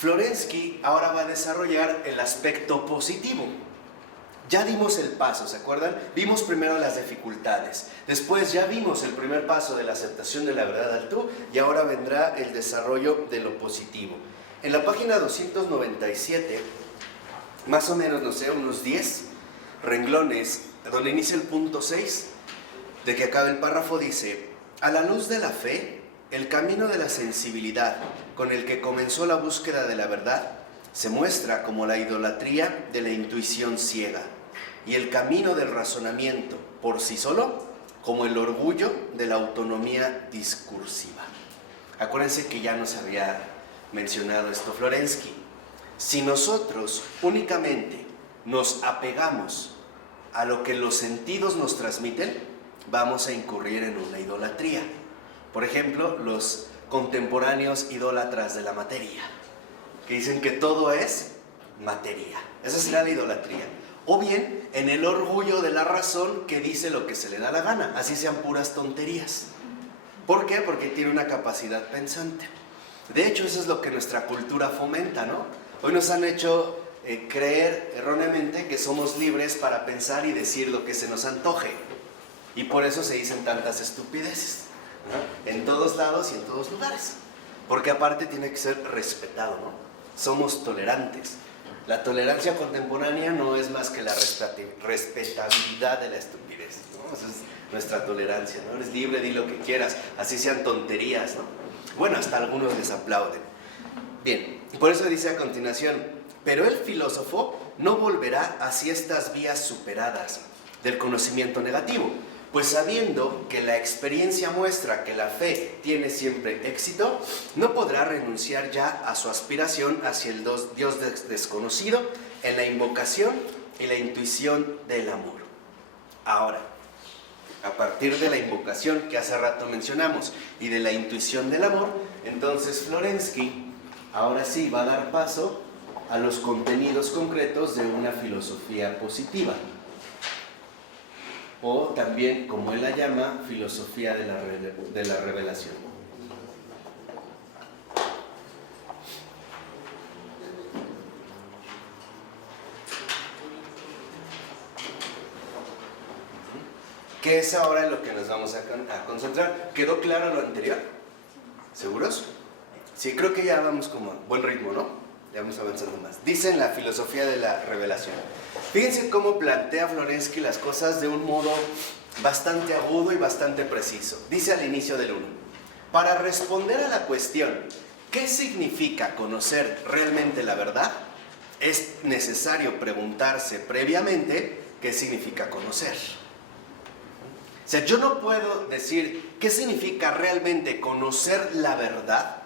Florensky ahora va a desarrollar el aspecto positivo. Ya dimos el paso, ¿se acuerdan? Vimos primero las dificultades, después ya vimos el primer paso de la aceptación de la verdad al tú, y ahora vendrá el desarrollo de lo positivo. En la página 297, más o menos, no sé, unos 10 renglones, donde inicia el punto 6, de que acaba el párrafo, dice: a la luz de la fe, el camino de la sensibilidad con el que comenzó la búsqueda de la verdad se muestra como la idolatría de la intuición ciega, y el camino del razonamiento por sí solo como el orgullo de la autonomía discursiva. Acuérdense que ya nos había mencionado esto Florensky. Si nosotros únicamente nos apegamos a lo que los sentidos nos transmiten, vamos a incurrir en una idolatría. Por ejemplo, los contemporáneos idólatras de la materia, que dicen que todo es materia. Esa será la idolatría. O bien en el orgullo de la razón, que dice lo que se le da la gana, así sean puras tonterías. ¿Por qué? Porque tiene una capacidad pensante. De hecho, eso es lo que nuestra cultura fomenta, ¿no? Hoy nos han hecho creer erróneamente que somos libres para pensar y decir lo que se nos antoje. Y por eso se dicen tantas estupideces, ¿no? En todos lados y en todos lugares. Porque aparte tiene que ser respetado, ¿no? Somos tolerantes. La tolerancia contemporánea no es más que la respetabilidad de la estupidez, ¿no? Esa es nuestra tolerancia, ¿no? Eres libre, di lo que quieras, así sean tonterías, ¿no? Bueno, hasta algunos les aplauden. Bien, por eso dice a continuación: pero el filósofo no volverá hacia estas vías superadas del conocimiento negativo, pues sabiendo que la experiencia muestra que la fe tiene siempre éxito, no podrá renunciar ya a su aspiración hacia el Dios desconocido en la invocación y la intuición del amor. Ahora, a partir de la invocación que hace rato mencionamos y de la intuición del amor, entonces Florensky ahora sí va a dar paso a los contenidos concretos de una filosofía positiva, o también, como él la llama, filosofía de la revelación. ¿Qué es ahora lo que nos vamos a concentrar? ¿Quedó claro lo anterior? ¿Seguros? Sí, creo que ya vamos como a buen ritmo, ¿no? Ya vamos avanzando más. Dice en la filosofía de la revelación. Fíjense cómo plantea Florensky las cosas de un modo bastante agudo y bastante preciso. Dice al inicio del 1: para responder a la cuestión ¿qué significa conocer realmente la verdad? Es necesario preguntarse previamente ¿qué significa conocer? O sea, yo no puedo decir ¿qué significa realmente conocer la verdad?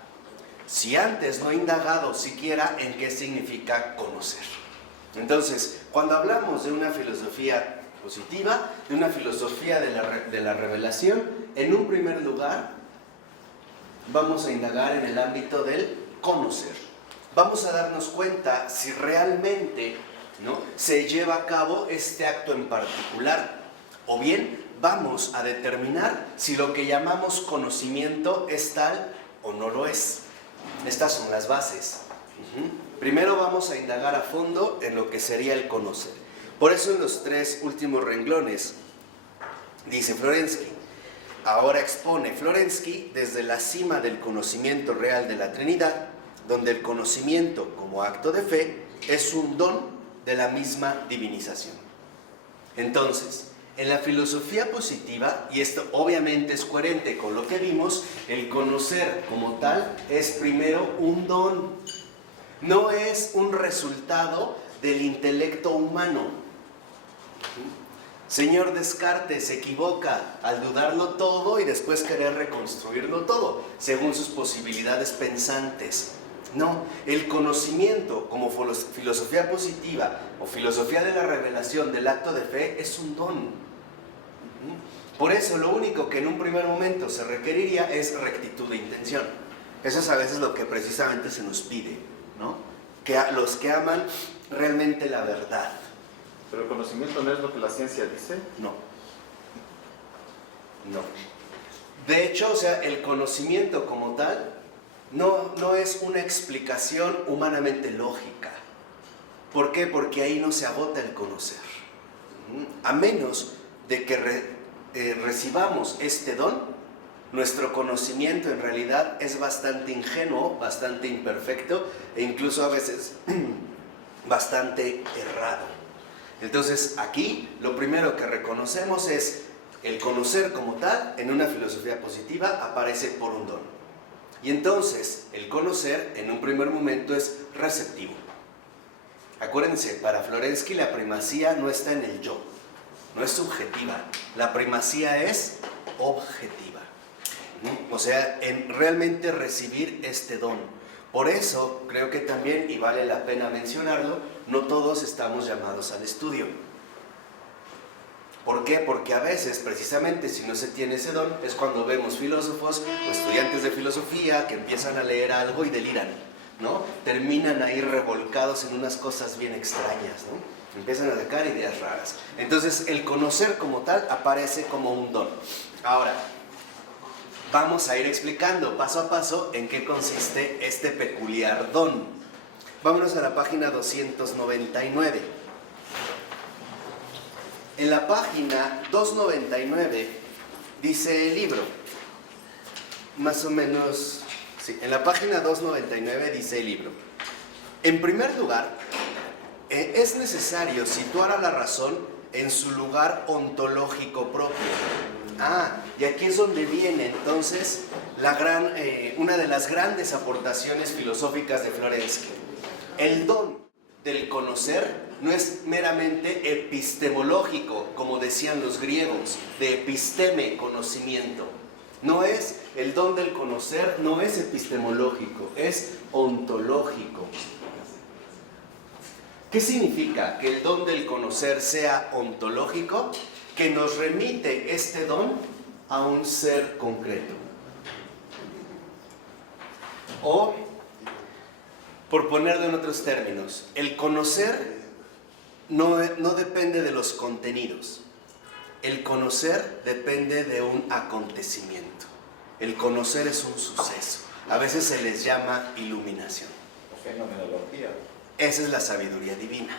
Si antes no he indagado siquiera en qué significa conocer. Entonces, cuando hablamos de una filosofía positiva, de una filosofía de la revelación, en un primer lugar vamos a indagar en el ámbito del conocer. Vamos a darnos cuenta si realmente, ¿no?, se lleva a cabo este acto en particular, o bien vamos a determinar si lo que llamamos conocimiento es tal o no lo es. Estas son las bases. Primero vamos a indagar a fondo en lo que sería el conocer. Por eso en los 3 últimos renglones dice Florensky, ahora expone Florensky desde la cima del conocimiento real de la Trinidad, donde el conocimiento como acto de fe es un don de la misma divinización. Entonces, en la filosofía positiva, y esto obviamente es coherente con lo que vimos, el conocer como tal es primero un don, no es un resultado del intelecto humano. Señor Descartes se equivoca al dudarlo todo y después querer reconstruirlo todo, según sus posibilidades pensantes. No, el conocimiento como filosofía positiva o filosofía de la revelación del acto de fe es un don. Por eso lo único que en un primer momento se requeriría es rectitud de intención. Eso es a veces lo que precisamente se nos pide, ¿no? Que a los que aman realmente la verdad. ¿Pero el conocimiento no es lo que la ciencia dice? No. No. De hecho, o sea, el conocimiento como tal no es una explicación humanamente lógica. ¿Por qué? Porque ahí no se agota el conocer. A menos de que recibamos este don, nuestro conocimiento en realidad es bastante ingenuo, bastante imperfecto e incluso a veces bastante errado. Entonces aquí lo primero que reconocemos es el conocer como tal en una filosofía positiva aparece por un don. Y entonces el conocer en un primer momento es receptivo. Acuérdense, para Florensky la primacía no está en el yo, no es subjetiva, la primacía es objetiva. O sea, en realmente recibir este don. Por eso creo que también, y vale la pena mencionarlo, no todos estamos llamados al estudio. ¿Por qué? Porque a veces, precisamente, si no se tiene ese don, es cuando vemos filósofos o estudiantes de filosofía que empiezan a leer algo y deliran, ¿no? Terminan ahí revolcados en unas cosas bien extrañas, ¿no? Empiezan a sacar ideas raras. Entonces, el conocer como tal aparece como un don. Ahora, vamos a ir explicando paso a paso en qué consiste este peculiar don. Vámonos a la página 299. En la página 299 dice el libro, más o menos, sí, en la página 299 dice el libro. En primer lugar, es necesario situar a la razón en su lugar ontológico propio. Y aquí es donde viene entonces una de las grandes aportaciones filosóficas de Florensky. El don del conocer no es meramente epistemológico, como decían los griegos, de episteme, conocimiento. El don del conocer no es epistemológico, es ontológico. ¿Qué significa que el don del conocer sea ontológico? Que nos remite este don a un ser concreto. O, por ponerlo en otros términos, el conocer no depende de los contenidos. El conocer depende de un acontecimiento. El conocer es un suceso. A veces se les llama iluminación. Fenomenología. Esa es la sabiduría divina.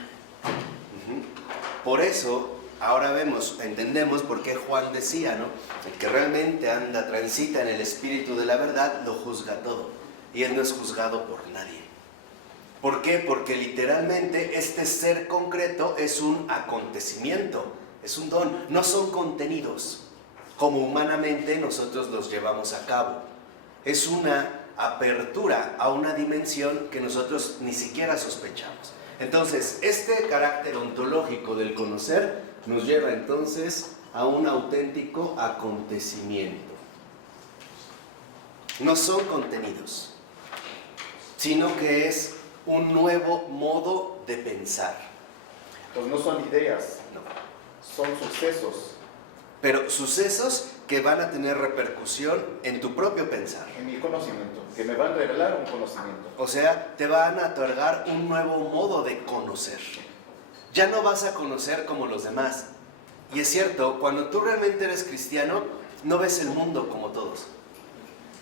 Por eso, ahora entendemos por qué Juan decía, ¿no? El que realmente transita en el espíritu de la verdad, lo juzga todo. Y él no es juzgado por nadie. ¿Por qué? Porque literalmente este ser concreto es un acontecimiento, es un don, no son contenidos, como humanamente nosotros los llevamos a cabo. Es una apertura a una dimensión que nosotros ni siquiera sospechamos. Entonces, este carácter ontológico del conocer nos lleva entonces a un auténtico acontecimiento. No son contenidos, sino que es un nuevo modo de pensar. Pues no son ideas, No. son sucesos. Pero sucesos que van a tener repercusión en tu propio pensar. En mi conocimiento, que me van a revelar un conocimiento. O sea, te van a otorgar un nuevo modo de conocer. Ya no vas a conocer como los demás. Y es cierto, cuando tú realmente eres cristiano, no ves el mundo como todos.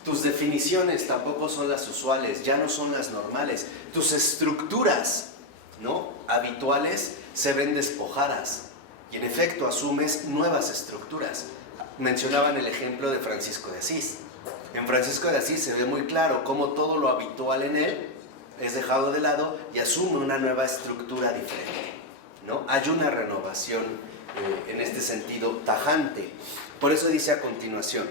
Tus definiciones tampoco son las usuales, ya no son las normales. Tus estructuras, ¿no?, habituales se ven despojadas. Y en efecto asumes nuevas estructuras. Mencionaban el ejemplo de Francisco de Asís. En Francisco de Asís se ve muy claro cómo todo lo habitual en él es dejado de lado y asume una nueva estructura diferente, ¿no? Hay una renovación en este sentido tajante. Por eso dice a continuación,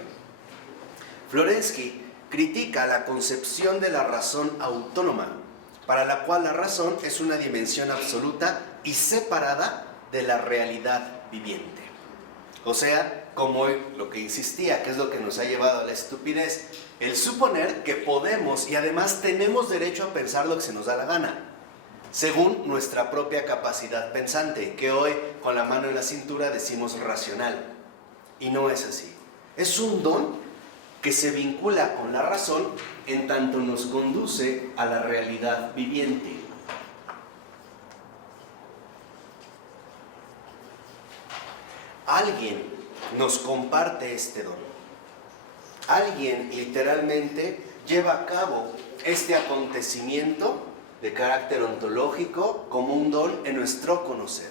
Florensky critica la concepción de la razón autónoma, para la cual la razón es una dimensión absoluta y separada de la realidad viviente. O sea, como lo que insistía, que es lo que nos ha llevado a la estupidez, el suponer que podemos y además tenemos derecho a pensar lo que se nos da la gana, según nuestra propia capacidad pensante, que hoy con la mano en la cintura decimos racional. Y no es así. Es un don que se vincula con la razón en tanto nos conduce a la realidad viviente. Alguien nos comparte este don. Alguien literalmente lleva a cabo este acontecimiento de carácter ontológico como un don en nuestro conocer.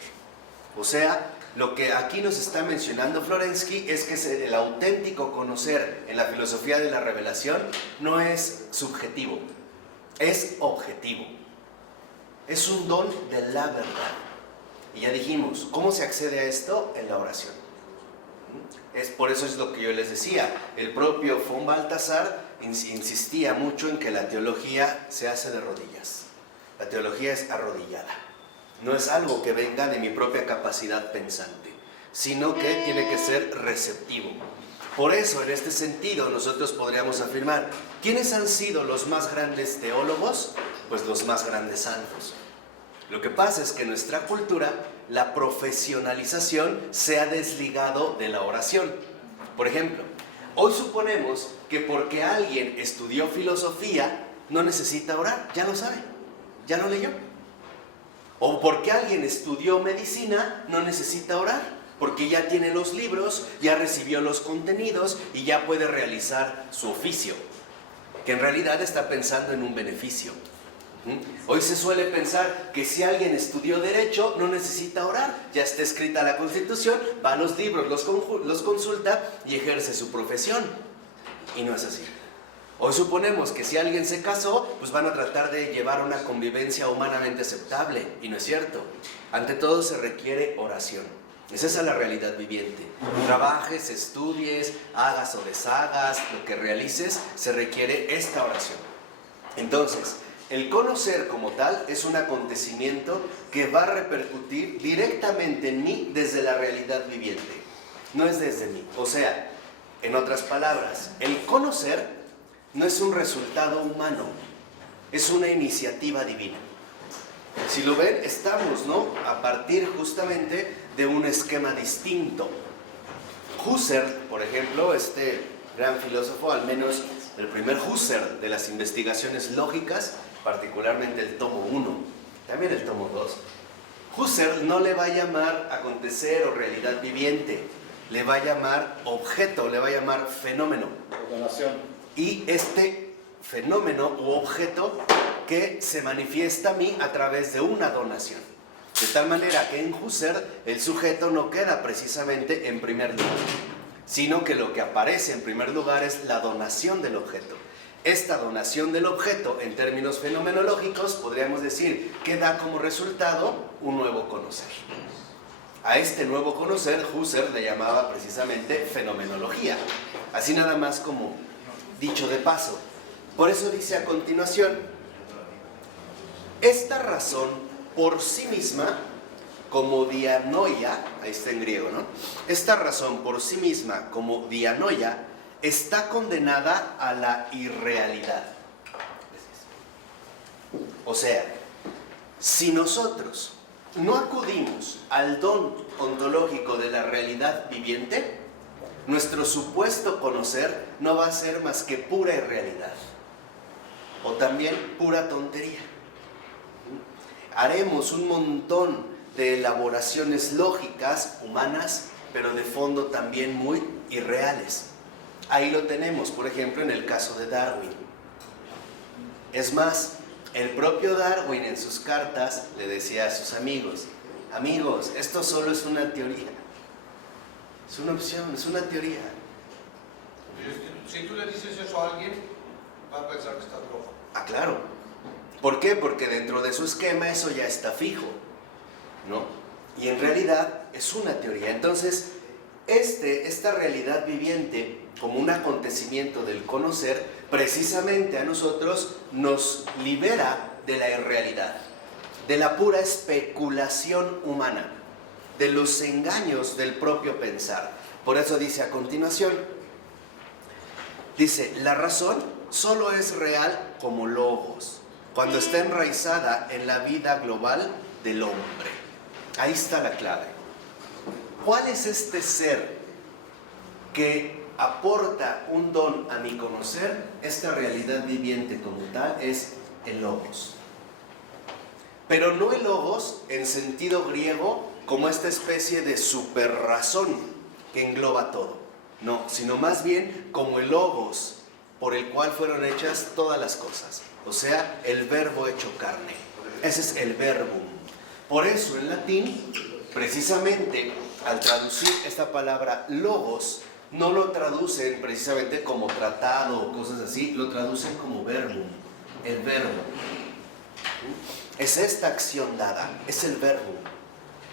O sea, lo que aquí nos está mencionando Florensky es que el auténtico conocer en la filosofía de la revelación no es subjetivo, es objetivo. Es un don de la verdad. Y ya dijimos, ¿cómo se accede a esto? En la oración. Por eso es lo que yo les decía. El propio von Balthasar insistía mucho en que la teología se hace de rodillas. La teología es arrodillada. No es algo que venga de mi propia capacidad pensante, sino que tiene que ser receptivo. Por eso, en este sentido, nosotros podríamos afirmar, ¿quiénes han sido los más grandes teólogos? Pues los más grandes santos. Lo que pasa es que en nuestra cultura, la profesionalización se ha desligado de la oración. Por ejemplo, hoy suponemos que porque alguien estudió filosofía, no necesita orar, ya lo sabe, ya lo leyó. O porque alguien estudió medicina, no necesita orar, porque ya tiene los libros, ya recibió los contenidos y ya puede realizar su oficio, que en realidad está pensando en un beneficio. Hoy se suele pensar que si alguien estudió Derecho, no necesita orar, ya está escrita la Constitución, va a los libros, los consulta y ejerce su profesión. Y no es así. Hoy suponemos que si alguien se casó, pues van a tratar de llevar una convivencia humanamente aceptable, y no es cierto. Ante todo se requiere oración. Esa es la realidad viviente. Trabajes, estudies, hagas o deshagas, lo que realices, se requiere esta oración. Entonces, el conocer como tal es un acontecimiento que va a repercutir directamente en mí desde la realidad viviente. No es desde mí. O sea, en otras palabras, el conocer no es un resultado humano, es una iniciativa divina. Si lo ven, estamos, ¿no?, a partir justamente de un esquema distinto. Husserl, por ejemplo, este gran filósofo, al menos el primer Husserl de las investigaciones lógicas, particularmente el tomo 1, también el tomo 2, Husserl no le va a llamar acontecer o realidad viviente, le va a llamar objeto, le va a llamar fenómeno. Donación. Y este fenómeno u objeto que se manifiesta a mí a través de una donación. De tal manera que en Husserl el sujeto no queda precisamente en primer lugar, sino que lo que aparece en primer lugar es la donación del objeto. Esta donación del objeto, en términos fenomenológicos, podríamos decir que da como resultado un nuevo conocer. A este nuevo conocer, Husserl le llamaba precisamente fenomenología. Así nada más como dicho de paso. Por eso dice a continuación, esta razón por sí misma, como dianoia, ahí está en griego, ¿no? Esta razón por sí misma, como dianoia, está condenada a la irrealidad. O sea, si nosotros no acudimos al don ontológico de la realidad viviente, nuestro supuesto conocer no va a ser más que pura irrealidad, o también pura tontería. Haremos un montón de elaboraciones lógicas, humanas, pero de fondo también muy irreales. Ahí lo tenemos, por ejemplo, en el caso de Darwin. Es más, el propio Darwin en sus cartas le decía a sus amigos, amigos, esto solo es una teoría. Es una opción, es una teoría. Si tú le dices eso a alguien, va a pensar que estás loco. Ah, claro. ¿Por qué? Porque dentro de su esquema eso ya está fijo, ¿no? Y en realidad es una teoría. Entonces, esta realidad viviente, como un acontecimiento del conocer, precisamente a nosotros nos libera de la irrealidad, de la pura especulación humana, de los engaños del propio pensar. Por eso dice a continuación, dice, la razón solo es real como logos, cuando está enraizada en la vida global del hombre. Ahí está la clave. ¿Cuál es este ser que aporta un don a mi conocer? Esta realidad viviente como tal es el logos. Pero no el logos en sentido griego como esta especie de superrazón que engloba todo. No, sino más bien como el logos por el cual fueron hechas todas las cosas. O sea, el verbo hecho carne. Ese es el verbum. Por eso en latín, precisamente al traducir esta palabra logos, no lo traducen precisamente como tratado o cosas así, lo traducen como verbum, el verbo. Es esta acción dada, es el verbum.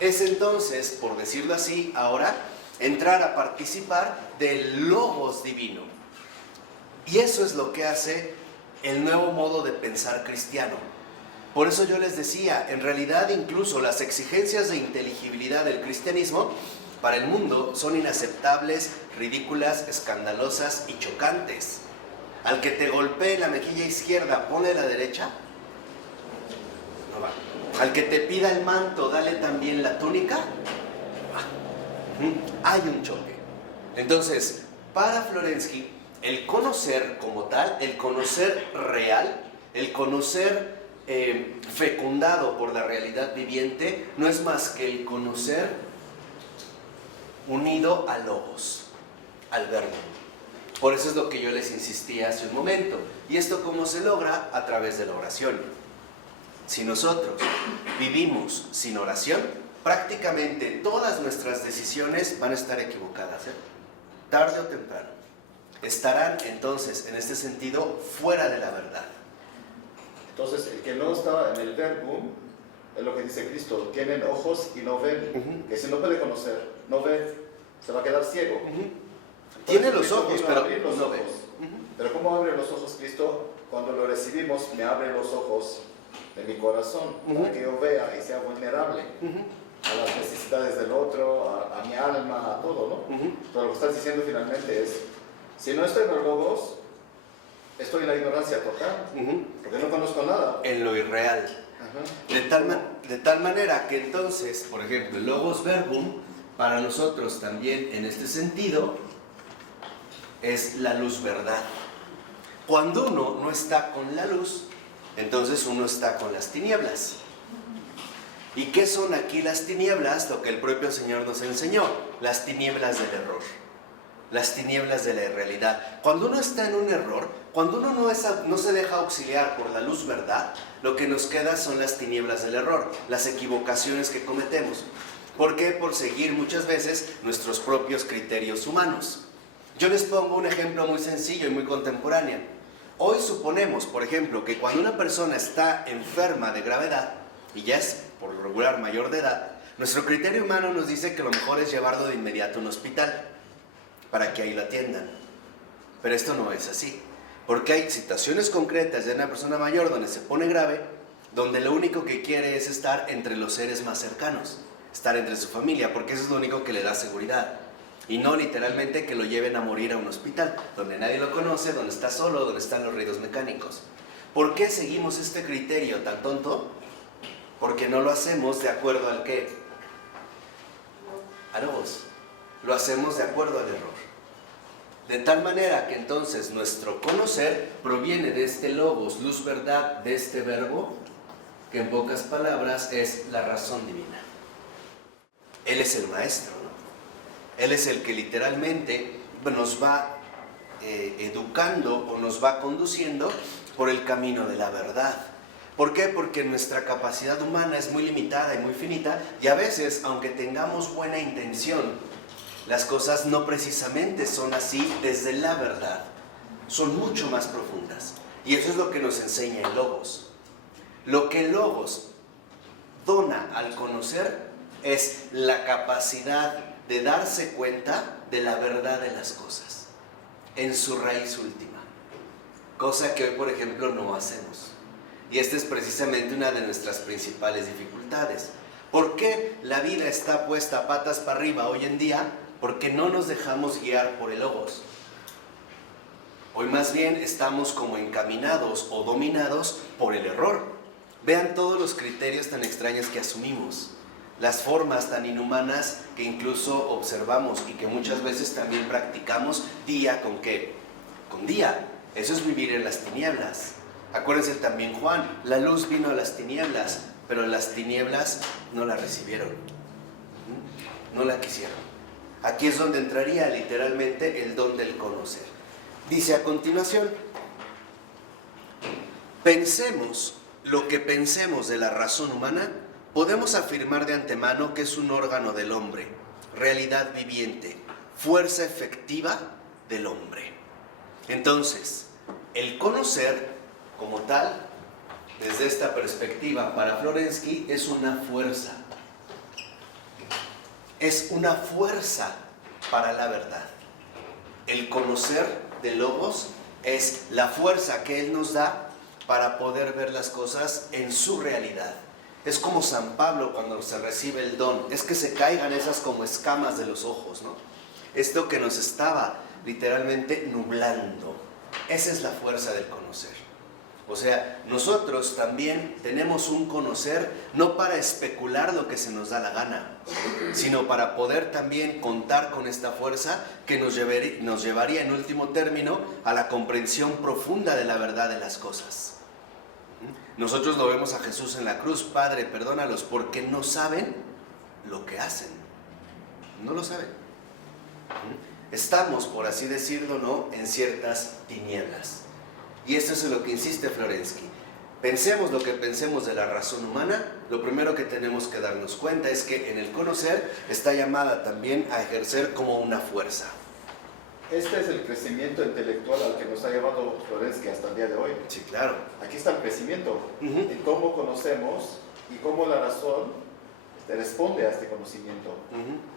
Es entonces, por decirlo así, ahora entrar a participar del logos divino. Y eso es lo que hace el nuevo modo de pensar cristiano. Por eso yo les decía, en realidad incluso las exigencias de inteligibilidad del cristianismo para el mundo son inaceptables, ridículas, escandalosas y chocantes. Al que te golpee la mejilla izquierda, ponle la derecha, no va. Al que te pida el manto, dale también la túnica, va. Hay un choque. Entonces, para Florensky, el conocer como tal, el conocer real, el conocer fecundado por la realidad viviente, no es más que el conocer unido a logos, al verbo. Por eso es lo que yo les insistía hace un momento. ¿Y esto cómo se logra? A través de la oración. Si nosotros vivimos sin oración, prácticamente todas nuestras decisiones van a estar equivocadas, tarde o temprano. Estarán entonces, en este sentido, fuera de la verdad. Entonces, el que no está en el verbum, es lo que dice Cristo, tienen ojos y no ven. Que si no puede conocer, no ve, se va a quedar ciego. Tiene los ojos, vino a pero abrir los no ojos. ve. Pero ¿cómo abre los ojos Cristo? Cuando lo recibimos, me abre los ojos de mi corazón, para que yo vea y sea vulnerable a las necesidades del otro, a mi alma, a todo, ¿no? Pero lo que estás diciendo finalmente es, si no estoy en los logos, estoy en la ignorancia total, porque no conozco nada. En lo irreal. De tal manera que entonces, por ejemplo, el logos verbum, para nosotros también en este sentido, es la luz verdad. Cuando uno no está con la luz, entonces uno está con las tinieblas. ¿Y qué son aquí las tinieblas? Lo que el propio Señor nos enseñó, las tinieblas del error, las tinieblas de la irrealidad. Cuando uno está en un error, cuando uno no se deja auxiliar por la luz verdad, lo que nos queda son las tinieblas del error, las equivocaciones que cometemos. ¿Por qué? Por seguir muchas veces nuestros propios criterios humanos. Yo les pongo un ejemplo muy sencillo y muy contemporáneo. Hoy suponemos, por ejemplo, que cuando una persona está enferma de gravedad, y ya es por lo regular mayor de edad, nuestro criterio humano nos dice que lo mejor es llevarlo de inmediato a un hospital, para que ahí lo atiendan. Pero esto no es así, porque hay situaciones concretas de una persona mayor donde se pone grave, donde lo único que quiere es estar entre los seres más cercanos, estar entre su familia, porque eso es lo único que le da seguridad. Y no literalmente que lo lleven a morir a un hospital, donde nadie lo conoce, donde está solo, donde están los ruidos mecánicos. ¿Por qué seguimos este criterio tan tonto? Porque no lo hacemos de acuerdo al qué. A logos. Lo hacemos de acuerdo al error. De tal manera que entonces nuestro conocer proviene de este logos, luz verdad, de este verbo, que en pocas palabras es la razón divina. Él es el maestro, ¿no? Él es el que literalmente nos va educando o nos va conduciendo por el camino de la verdad. ¿Por qué? Porque nuestra capacidad humana es muy limitada y muy finita, y a veces, aunque tengamos buena intención, las cosas no precisamente son así desde la verdad, son mucho más profundas. Y eso es lo que nos enseña el Logos. Lo que el Logos dona al conocer es la capacidad de darse cuenta de la verdad de las cosas, en su raíz última, cosa que hoy, por ejemplo, no hacemos. Y esta es precisamente una de nuestras principales dificultades. ¿Por qué la vida está puesta patas para arriba hoy en día? Porque no nos dejamos guiar por el Logos. Hoy más bien estamos como encaminados o dominados por el error. Vean todos los criterios tan extraños que asumimos, las formas tan inhumanas que incluso observamos y que muchas veces también practicamos día con qué, con día. Eso es vivir en las tinieblas. Acuérdense también Juan, la luz vino a las tinieblas, pero las tinieblas no la recibieron, no la quisieron. Aquí es donde entraría literalmente el don del conocer. Dice a continuación, pensemos lo que pensemos de la razón humana, podemos afirmar de antemano que es un órgano del hombre, realidad viviente, fuerza efectiva del hombre. Entonces, el conocer como tal, desde esta perspectiva para Florensky, es una fuerza. Es una fuerza para la verdad. El conocer de Logos es la fuerza que Él nos da para poder ver las cosas en su realidad. Es como San Pablo cuando se recibe el don, es que se caigan esas como escamas de los ojos, ¿no? Esto que nos estaba literalmente nublando. Esa es la fuerza del conocer. O sea, nosotros también tenemos un conocer no para especular lo que se nos da la gana, sino para poder también contar con esta fuerza que nos llevaría en último término a la comprensión profunda de la verdad de las cosas. Nosotros lo vemos a Jesús en la cruz: Padre, perdónalos porque no saben lo que hacen. No lo saben. Estamos, por así decirlo, ¿no?, en ciertas tinieblas. Y esto es en lo que insiste Florensky. Pensemos lo que pensemos de la razón humana, lo primero que tenemos que darnos cuenta es que en el conocer está llamada también a ejercer como una fuerza. Este es el crecimiento intelectual al que nos ha llevado Florensky hasta el día de hoy. Sí, claro. Aquí está el crecimiento, en cómo conocemos y cómo la razón responde a este conocimiento.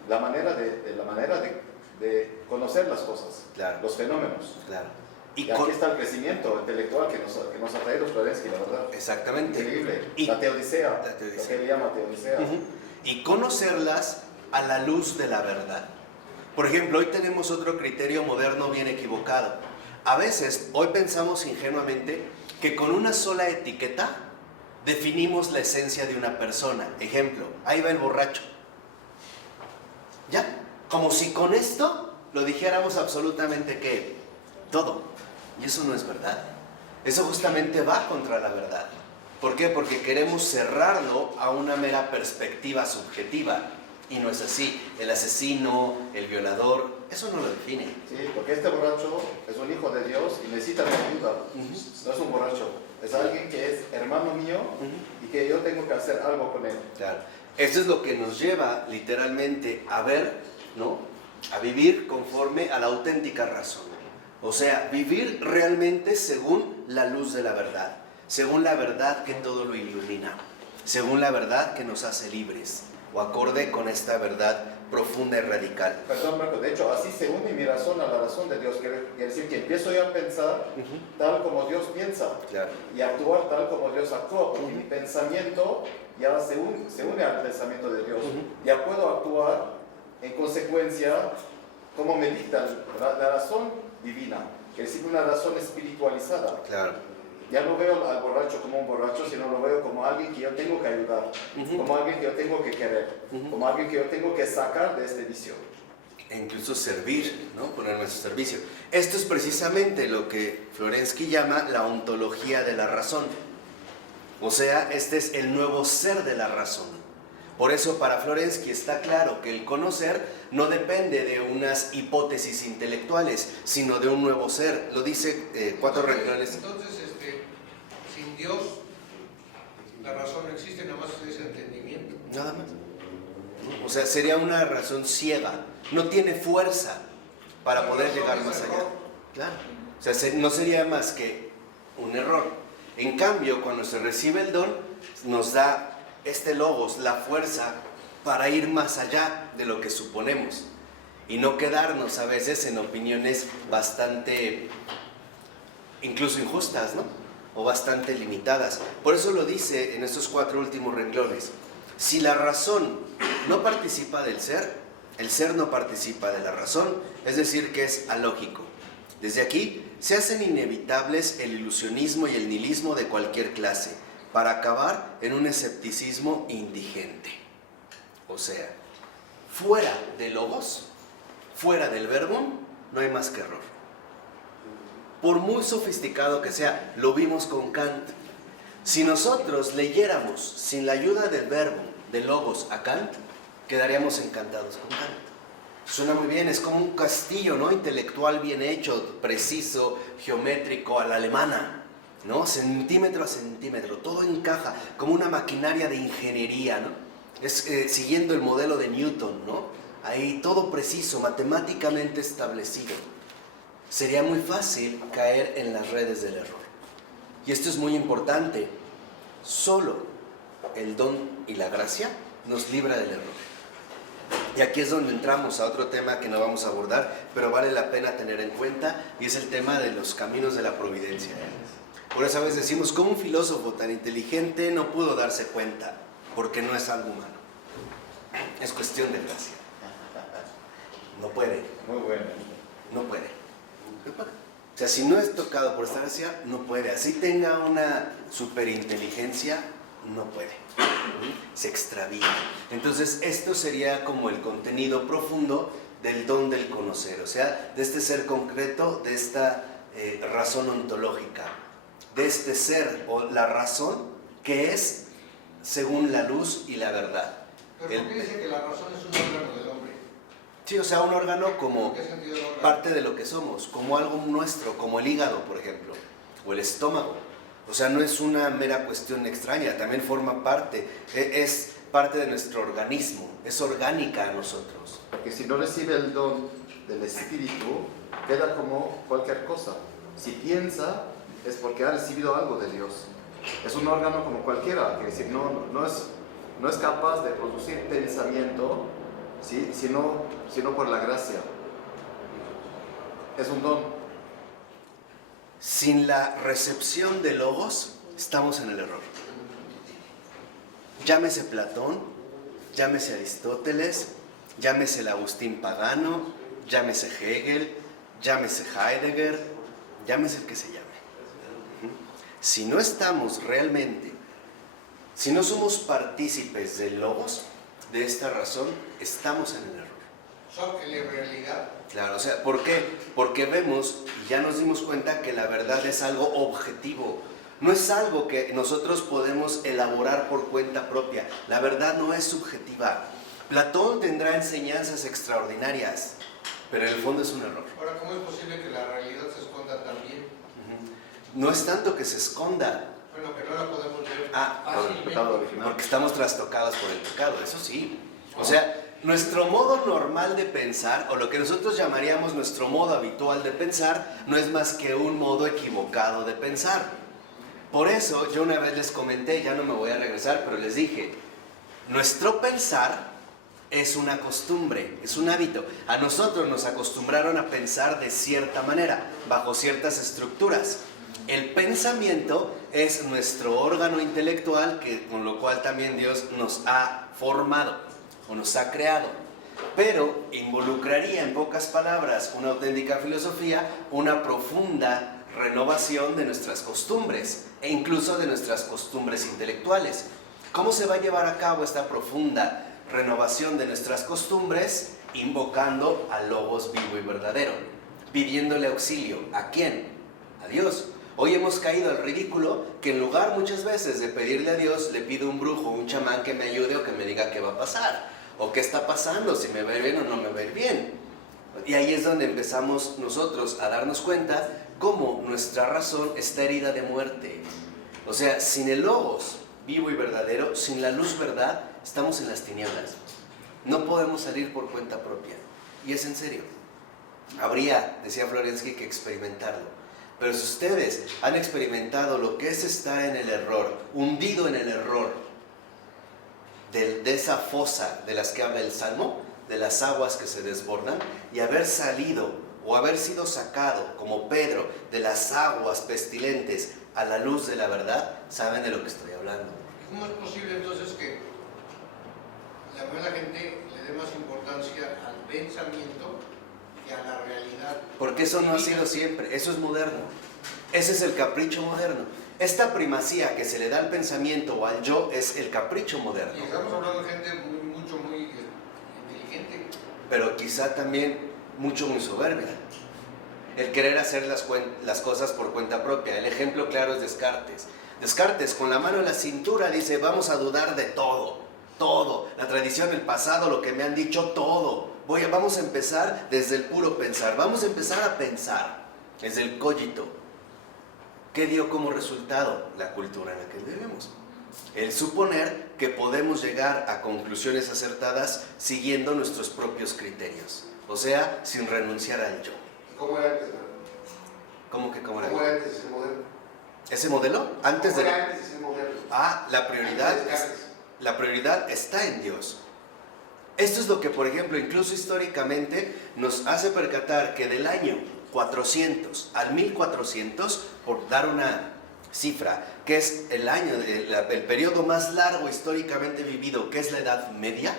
La manera de conocer las cosas, claro, los fenómenos. Claro. Y aquí está el crecimiento intelectual que nos ha traído Florensky, la verdad. Exactamente. Increíble. Y la teodicea, lo que él llama teodicea. Y conocerlas a la luz de la verdad. Por ejemplo, hoy tenemos otro criterio moderno bien equivocado. A veces, hoy pensamos ingenuamente que con una sola etiqueta definimos la esencia de una persona. Ejemplo, ahí va el borracho. ¿Ya? Como si con esto lo dijéramos absolutamente ¿qué? Todo. Y eso no es verdad. Eso justamente va contra la verdad. ¿Por qué? Porque queremos cerrarlo a una mera perspectiva subjetiva. Y no es así. El asesino, el violador, eso no lo define. Sí, porque este borracho es un hijo de Dios y necesita mi ayuda. No es un borracho, es alguien que es hermano mío y que yo tengo que hacer algo con él. Claro. Esto es lo que nos lleva literalmente a ver, ¿no?, a vivir conforme a la auténtica razón. O sea, vivir realmente según la luz de la verdad, según la verdad que todo lo ilumina, según la verdad que nos hace libres, o acorde con esta verdad profunda y radical. Perdón, Marco, de hecho, así se une mi razón a la razón de Dios. Quiere decir que empiezo yo a pensar tal como Dios piensa, claro, y actuar tal como Dios actúa, porque mi pensamiento ya se une al pensamiento de Dios. Ya puedo actuar en consecuencia como me dicta la razón divina, que es una razón espiritualizada. claro. Ya no veo al borracho como un borracho, sino lo veo como alguien que yo tengo que ayudar, como alguien que yo tengo que querer, como alguien que yo tengo que sacar de este vicio. E incluso servir, ¿no?, ponerme a su servicio. Esto es precisamente lo que Florensky llama la ontología de la razón. O sea, este es el nuevo ser de la razón. Por eso para Florensky está claro que el conocer no depende de unas hipótesis intelectuales, sino de un nuevo ser. Lo dice cuatro renglones. Entonces, sin Dios, la razón no existe, nada más es entendimiento. Nada más. O sea, sería una razón ciega. No tiene fuerza para poder llegar más allá. Claro. O sea, no sería más que un error. En cambio, cuando se recibe el don, nos da este logos, la fuerza para ir más allá de lo que suponemos y no quedarnos a veces en opiniones bastante, incluso injustas, ¿no?, o bastante limitadas. Por eso lo dice en estos 4 últimos renglones. Si la razón no participa del ser, el ser no participa de la razón, es decir, que es alógico. Desde aquí se hacen inevitables el ilusionismo y el nihilismo de cualquier clase, para acabar en un escepticismo indigente. O sea, fuera del logos, fuera del verbum, no hay más que error. Por muy sofisticado que sea, lo vimos con Kant. Si nosotros leyéramos sin la ayuda del verbum, del logos, a Kant, quedaríamos encantados con Kant. Suena muy bien, es como un castillo, ¿no? Intelectual bien hecho, preciso, geométrico, a la alemana, ¿no? Centímetro a centímetro, todo encaja, como una maquinaria de ingeniería, ¿no? Es siguiendo el modelo de Newton, ¿no? Ahí todo preciso, matemáticamente establecido. Sería muy fácil caer en las redes del error. Y esto es muy importante. Solo el don y la gracia nos libra del error. Y aquí es donde entramos a otro tema que no vamos a abordar, pero vale la pena tener en cuenta, y es el tema de los caminos de la providencia. Por eso a veces decimos, ¿cómo un filósofo tan inteligente no pudo darse cuenta? Porque no es algo humano. Es cuestión de gracia. No puede. Muy bueno. No puede. O sea, si no es tocado por esta gracia, no puede. Así tenga una superinteligencia, no puede. Se extravía. Entonces, esto sería como el contenido profundo del don del conocer. O sea, de este ser concreto, de esta razón ontológica. De este ser, o la razón, que es según la luz y la verdad. ¿Pero por qué dice que la razón es un órgano del hombre? Sí, o sea, un órgano como ¿En qué sentido el órgano? parte de lo que somos, como algo nuestro, como el hígado, por ejemplo, o el estómago. O sea, no es una mera cuestión extraña, también forma parte, es parte de nuestro organismo, es orgánica a nosotros. Porque si no recibe el don del Espíritu, queda como cualquier cosa. Si piensa, es porque ha recibido algo de Dios. Es un órgano como cualquiera, quiere decir, no es capaz de producir pensamiento, ¿sí? sino por la gracia. Es un don. Sin la recepción de logos, estamos en el error. Llámese Platón, llámese Aristóteles, llámese el Agustín Pagano, llámese Hegel, llámese Heidegger, llámese el que se llame. Si no estamos realmente, si no somos partícipes de logos, de esta razón, estamos en el error. ¿Son que la realidad? Claro, o sea, ¿por qué? Porque vemos y ya nos dimos cuenta que la verdad es algo objetivo. No es algo que nosotros podemos elaborar por cuenta propia. La verdad no es subjetiva. Platón tendrá enseñanzas extraordinarias, pero en el fondo es un error. Ahora, ¿cómo es posible que la realidad se esconda también? No es tanto que se esconda, Bueno, que no la podemos ver Por el pecado fácilmente. original. porque estamos trastocados por el pecado, eso sí. O sea, nuestro modo normal de pensar, o lo que nosotros llamaríamos nuestro modo habitual de pensar, no es más que un modo equivocado de pensar. Por eso yo una vez les comenté, ya no me voy a regresar, pero les dije, nuestro pensar es una costumbre, es un hábito. A nosotros nos acostumbraron a pensar de cierta manera, bajo ciertas estructuras. El pensamiento es nuestro órgano intelectual, con lo cual también Dios nos ha formado o nos ha creado, pero involucraría en pocas palabras una auténtica filosofía, una profunda renovación de nuestras costumbres e incluso de nuestras costumbres intelectuales. ¿Cómo se va a llevar a cabo esta profunda renovación de nuestras costumbres? Invocando al Logos vivo y verdadero, pidiéndole auxilio. ¿A quién? A Dios. Hoy hemos caído al ridículo que en lugar muchas veces de pedirle a Dios, le pido un brujo, un chamán que me ayude o que me diga qué va a pasar, o qué está pasando, si me va a ir bien o no me va a ir bien. Y ahí es donde empezamos nosotros a darnos cuenta cómo nuestra razón está herida de muerte. O sea, sin el Logos vivo y verdadero, sin la luz verdad, estamos en las tinieblas. No podemos salir por cuenta propia. Y es en serio. Habría, decía Florensky, que experimentarlo. Pero si ustedes han experimentado lo que es estar en el error, hundido en el error, de esa fosa de las que habla el Salmo, de las aguas que se desbordan, y haber salido o haber sido sacado, como Pedro, de las aguas pestilentes a la luz de la verdad, saben de lo que estoy hablando. ¿Cómo es posible entonces que la buena gente le dé más importancia al pensamiento que a la realidad? Porque eso no ha sido siempre, eso es moderno. Ese es el capricho moderno. Esta primacía que se le da al pensamiento o al yo es el capricho moderno. Y estamos hablando de gente muy inteligente. Pero quizá también mucho muy soberbia. El querer hacer las cosas por cuenta propia. El ejemplo claro es Descartes. Descartes con la mano en la cintura dice, vamos a dudar de todo, todo. La tradición, el pasado, lo que me han dicho, todo. Vamos a empezar desde el puro pensar. Vamos a empezar a pensar desde el cogito. ¿Qué dio como resultado? La cultura en la que vivimos. El suponer que podemos llegar a conclusiones acertadas siguiendo nuestros propios criterios. O sea, sin renunciar al yo. ¿Cómo era antes? ¿Cómo que cómo era? ¿Cómo era antes ese modelo? ¿Ese modelo? Antes ¿Cómo de... era antes ese modelo? La prioridad está en Dios. Esto es lo que, por ejemplo, incluso históricamente nos hace percatar que del año 400 al 1400, por dar una cifra, que es el periodo más largo históricamente vivido, que es la Edad Media,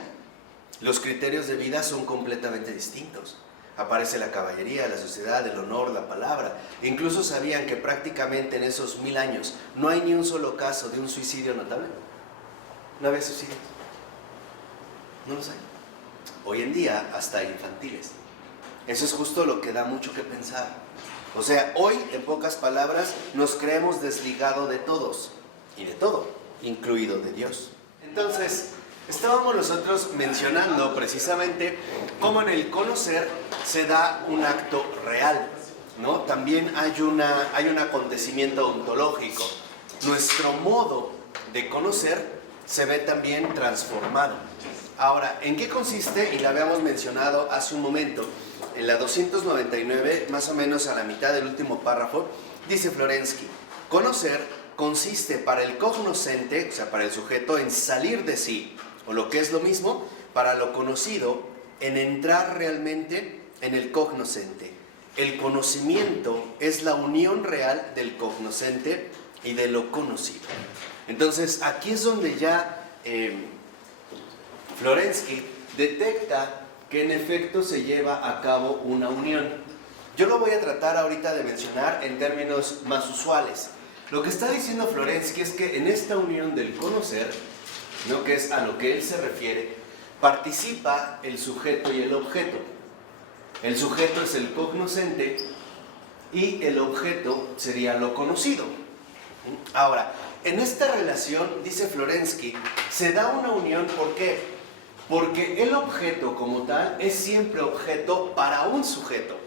los criterios de vida son completamente distintos. Aparece la caballería, la sociedad, el honor, la palabra. Incluso sabían que prácticamente en esos 1000 años no hay ni un solo caso de un suicidio notable. No había suicidios. No los hay. Hoy en día hasta hay infantiles. Eso es justo lo que da mucho que pensar. O sea, hoy, en pocas palabras, nos creemos desligado de todos y de todo, incluido de Dios. Entonces, estábamos nosotros mencionando precisamente cómo en el conocer se da un acto real, ¿no? También hay un acontecimiento ontológico. Nuestro modo de conocer se ve también transformado. Ahora, ¿en qué consiste? Y la habíamos mencionado hace un momento. En la 299, más o menos a la mitad del último párrafo, dice Florensky: conocer consiste para el cognoscente, o sea, para el sujeto, en salir de sí, o lo que es lo mismo, para lo conocido, en entrar realmente en el cognoscente. El conocimiento es la unión real del cognoscente y de lo conocido. Entonces, aquí es donde ya Florensky detecta que en efecto se lleva a cabo una unión. Yo lo voy a tratar ahorita de mencionar en términos más usuales. Lo que está diciendo Florensky es que en esta unión del conocer, ¿no?, que es a lo que él se refiere, participa el sujeto y el objeto. El sujeto es el cognoscente y el objeto sería lo conocido. Ahora, en esta relación, dice Florensky, se da una unión. ¿Por qué? Porque el objeto como tal es siempre objeto para un sujeto.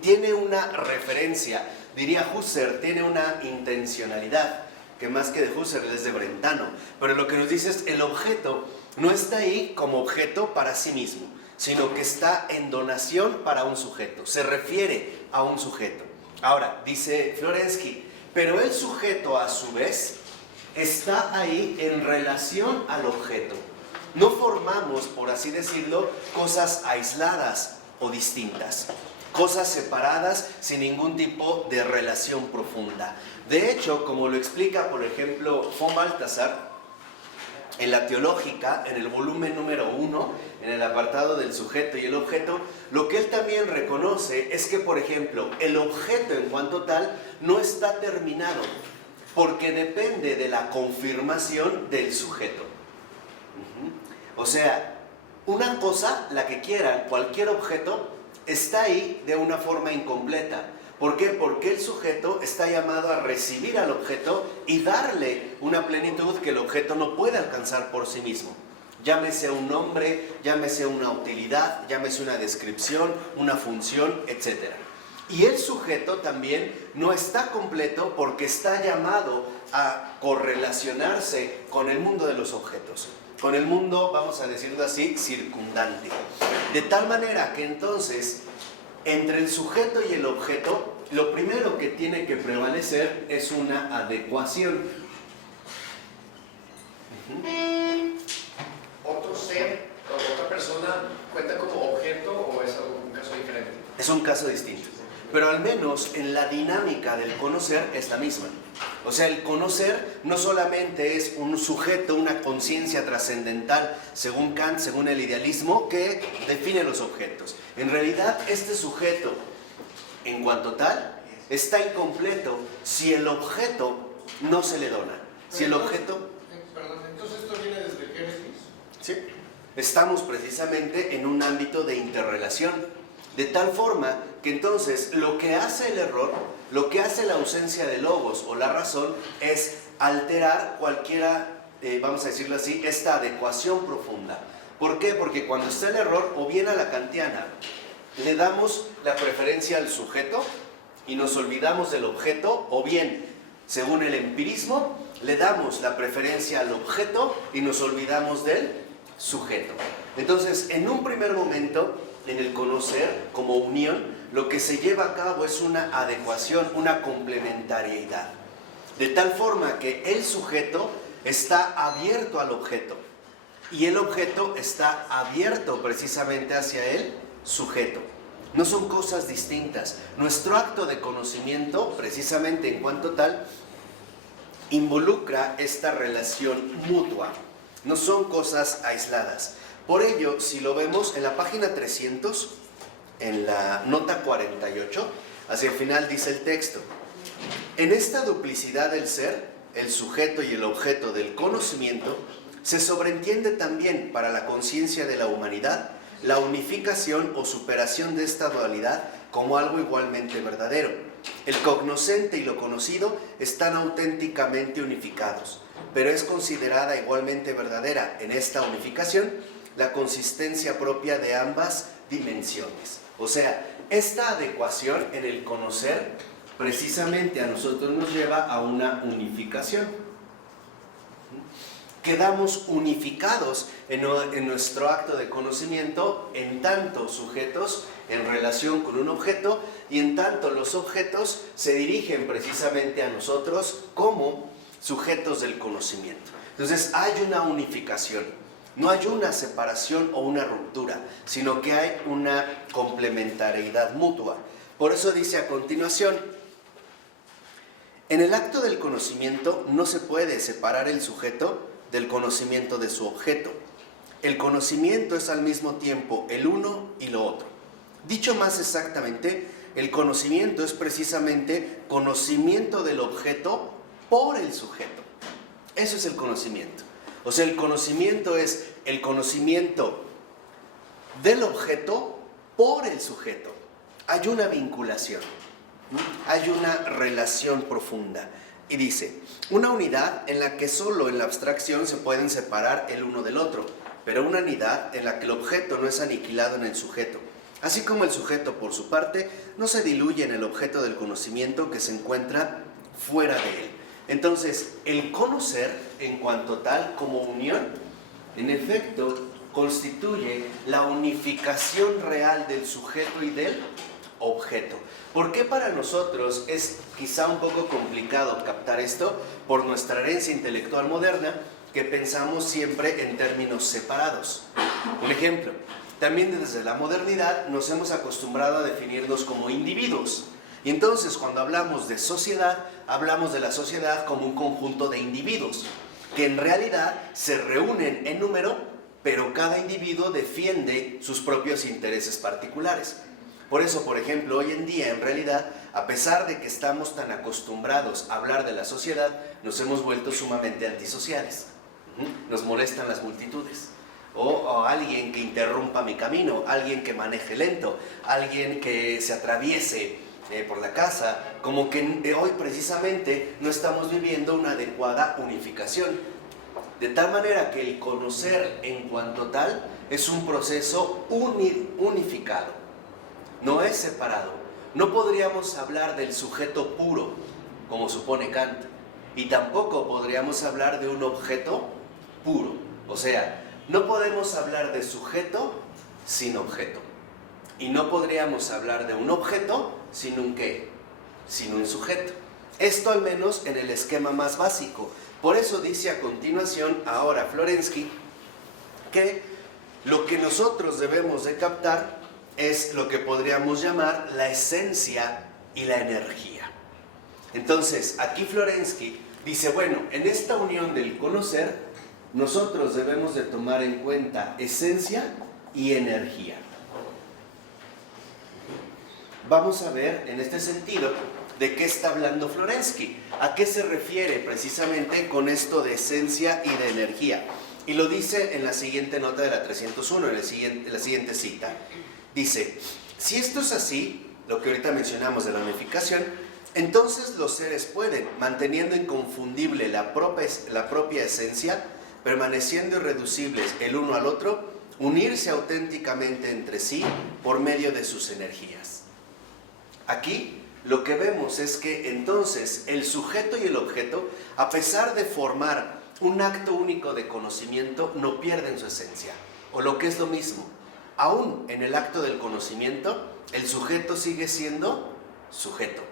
Tiene una referencia, diría Husserl, tiene una intencionalidad, que más que de Husserl es de Brentano. Pero lo que nos dice es, el objeto no está ahí como objeto para sí mismo, sino que está en donación para un sujeto, se refiere a un sujeto. Ahora, dice Florensky, pero el sujeto a su vez está ahí en relación al objeto. No formamos, por así decirlo, cosas aisladas o distintas, cosas separadas sin ningún tipo de relación profunda. De hecho, como lo explica, por ejemplo, von Balthasar, en la Teológica, en el volumen número 1, en el apartado del sujeto y el objeto, lo que él también reconoce es que, por ejemplo, el objeto en cuanto tal no está terminado, porque depende de la confirmación del sujeto. O sea, una cosa, la que quieran, cualquier objeto, está ahí de una forma incompleta. ¿Por qué? Porque el sujeto está llamado a recibir al objeto y darle una plenitud que el objeto no puede alcanzar por sí mismo. Llámese un nombre, llámese una utilidad, llámese una descripción, una función, etc. Y el sujeto también no está completo porque está llamado a correlacionarse con el mundo de los objetos, con el mundo, vamos a decirlo así, circundante. De tal manera que entonces, entre el sujeto y el objeto, lo primero que tiene que prevalecer es una adecuación. ¿Otro ser o otra persona cuenta como objeto o es un caso diferente? Es un caso distinto, pero al menos en la dinámica del conocer es la misma. O sea, el conocer no solamente es un sujeto, una conciencia trascendental, según Kant, según el idealismo, que define los objetos. En realidad, este sujeto, en cuanto tal, está incompleto si el objeto no se le dona. Si el objeto... Perdón, entonces esto viene desde Génesis. Sí. Estamos precisamente en un ámbito de interrelación, de tal forma que entonces lo que hace el error, lo que hace la ausencia de logos o la razón es alterar cualquiera, vamos a decirlo así, esta adecuación profunda. ¿Por qué? Porque cuando está el error, o bien a la kantiana, le damos la preferencia al sujeto y nos olvidamos del objeto, o bien, según el empirismo, le damos la preferencia al objeto y nos olvidamos del sujeto. Entonces, en un primer momento, en el conocer como unión, lo que se lleva a cabo es una adecuación, una complementariedad. De tal forma que el sujeto está abierto al objeto y el objeto está abierto precisamente hacia el sujeto. No son cosas distintas. Nuestro acto de conocimiento, precisamente en cuanto tal, involucra esta relación mutua. No son cosas aisladas. Por ello, si lo vemos en la página 300, en la nota 48, hacia el final dice el texto: en esta duplicidad del ser, el sujeto y el objeto del conocimiento, se sobreentiende también para la conciencia de la humanidad la unificación o superación de esta dualidad como algo igualmente verdadero. El cognoscente y lo conocido están auténticamente unificados, pero es considerada igualmente verdadera en esta unificación la consistencia propia de ambas dimensiones. O sea, esta adecuación en el conocer precisamente a nosotros nos lleva a una unificación. Quedamos unificados en nuestro acto de conocimiento, en tanto sujetos en relación con un objeto, y en tanto los objetos se dirigen precisamente a nosotros como sujetos del conocimiento. Entonces hay una unificación, no hay una separación o una ruptura, sino que hay una complementariedad mutua. Por eso dice a continuación: en el acto del conocimiento no se puede separar el sujeto del conocimiento de su objeto. El conocimiento es al mismo tiempo el uno y lo otro. Dicho más exactamente, el conocimiento es precisamente conocimiento del objeto por el sujeto. Eso es el conocimiento. O sea, el conocimiento es el conocimiento del objeto por el sujeto. Hay una vinculación, hay una relación profunda. Y dice, una unidad en la que solo en la abstracción se pueden separar el uno del otro, pero una unidad en la que el objeto no es aniquilado en el sujeto, así como el sujeto por su parte no se diluye en el objeto del conocimiento que se encuentra fuera de él. Entonces, el conocer en cuanto tal como unión, en efecto, constituye la unificación real del sujeto y del objeto. ¿Por qué para nosotros es quizá un poco complicado captar esto? Por nuestra herencia intelectual moderna, que pensamos siempre en términos separados. Un ejemplo, también desde la modernidad nos hemos acostumbrado a definirnos como individuos. Y entonces cuando hablamos de sociedad, hablamos de la sociedad como un conjunto de individuos, que en realidad se reúnen en número, pero cada individuo defiende sus propios intereses particulares. Por eso, por ejemplo, hoy en día, en realidad, a pesar de que estamos tan acostumbrados a hablar de la sociedad, nos hemos vuelto sumamente antisociales. Nos molestan las multitudes. O alguien que interrumpa mi camino, alguien que maneje lento, alguien que se atraviese por la casa. Como que hoy precisamente no estamos viviendo una adecuada unificación. De tal manera que el conocer en cuanto tal es un proceso unificado. No es separado. No podríamos hablar del sujeto puro, como supone Kant, y tampoco podríamos hablar de un objeto puro. O sea, no podemos hablar de sujeto sin objeto. Y no podríamos hablar de un objeto sin un qué, sin un sujeto. Esto al menos en el esquema más básico. Por eso dice a continuación ahora Florensky que lo que nosotros debemos de captar es lo que podríamos llamar la esencia y la energía. Entonces, aquí Florensky dice, bueno, en esta unión del conocer, nosotros debemos de tomar en cuenta esencia y energía. Vamos a ver en este sentido de qué está hablando Florensky, a qué se refiere precisamente con esto de esencia y de energía. Y lo dice en la siguiente nota de la 301, en la siguiente cita. Dice, si esto es así, lo que ahorita mencionamos de la unificación, entonces los seres pueden, manteniendo inconfundible la propia esencia, permaneciendo irreducibles el uno al otro, unirse auténticamente entre sí por medio de sus energías. Aquí lo que vemos es que entonces el sujeto y el objeto, a pesar de formar un acto único de conocimiento, no pierden su esencia. O lo que es lo mismo, aún en el acto del conocimiento, el sujeto sigue siendo sujeto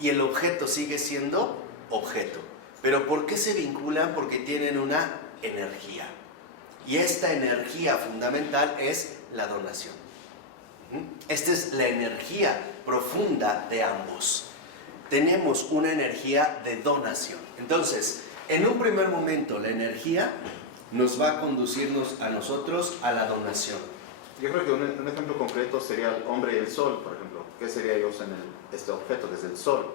y el objeto sigue siendo objeto. ¿Pero por qué se vinculan? Porque tienen una energía. Y esta energía fundamental es la donación. Esta es la energía profunda de ambos. Tenemos una energía de donación. Entonces, en un primer momento, la energía nos va a conducirnos a nosotros a la donación. Yo creo que un ejemplo concreto sería el hombre y el sol, por ejemplo. ¿Qué sería ellos en este objeto, desde el sol?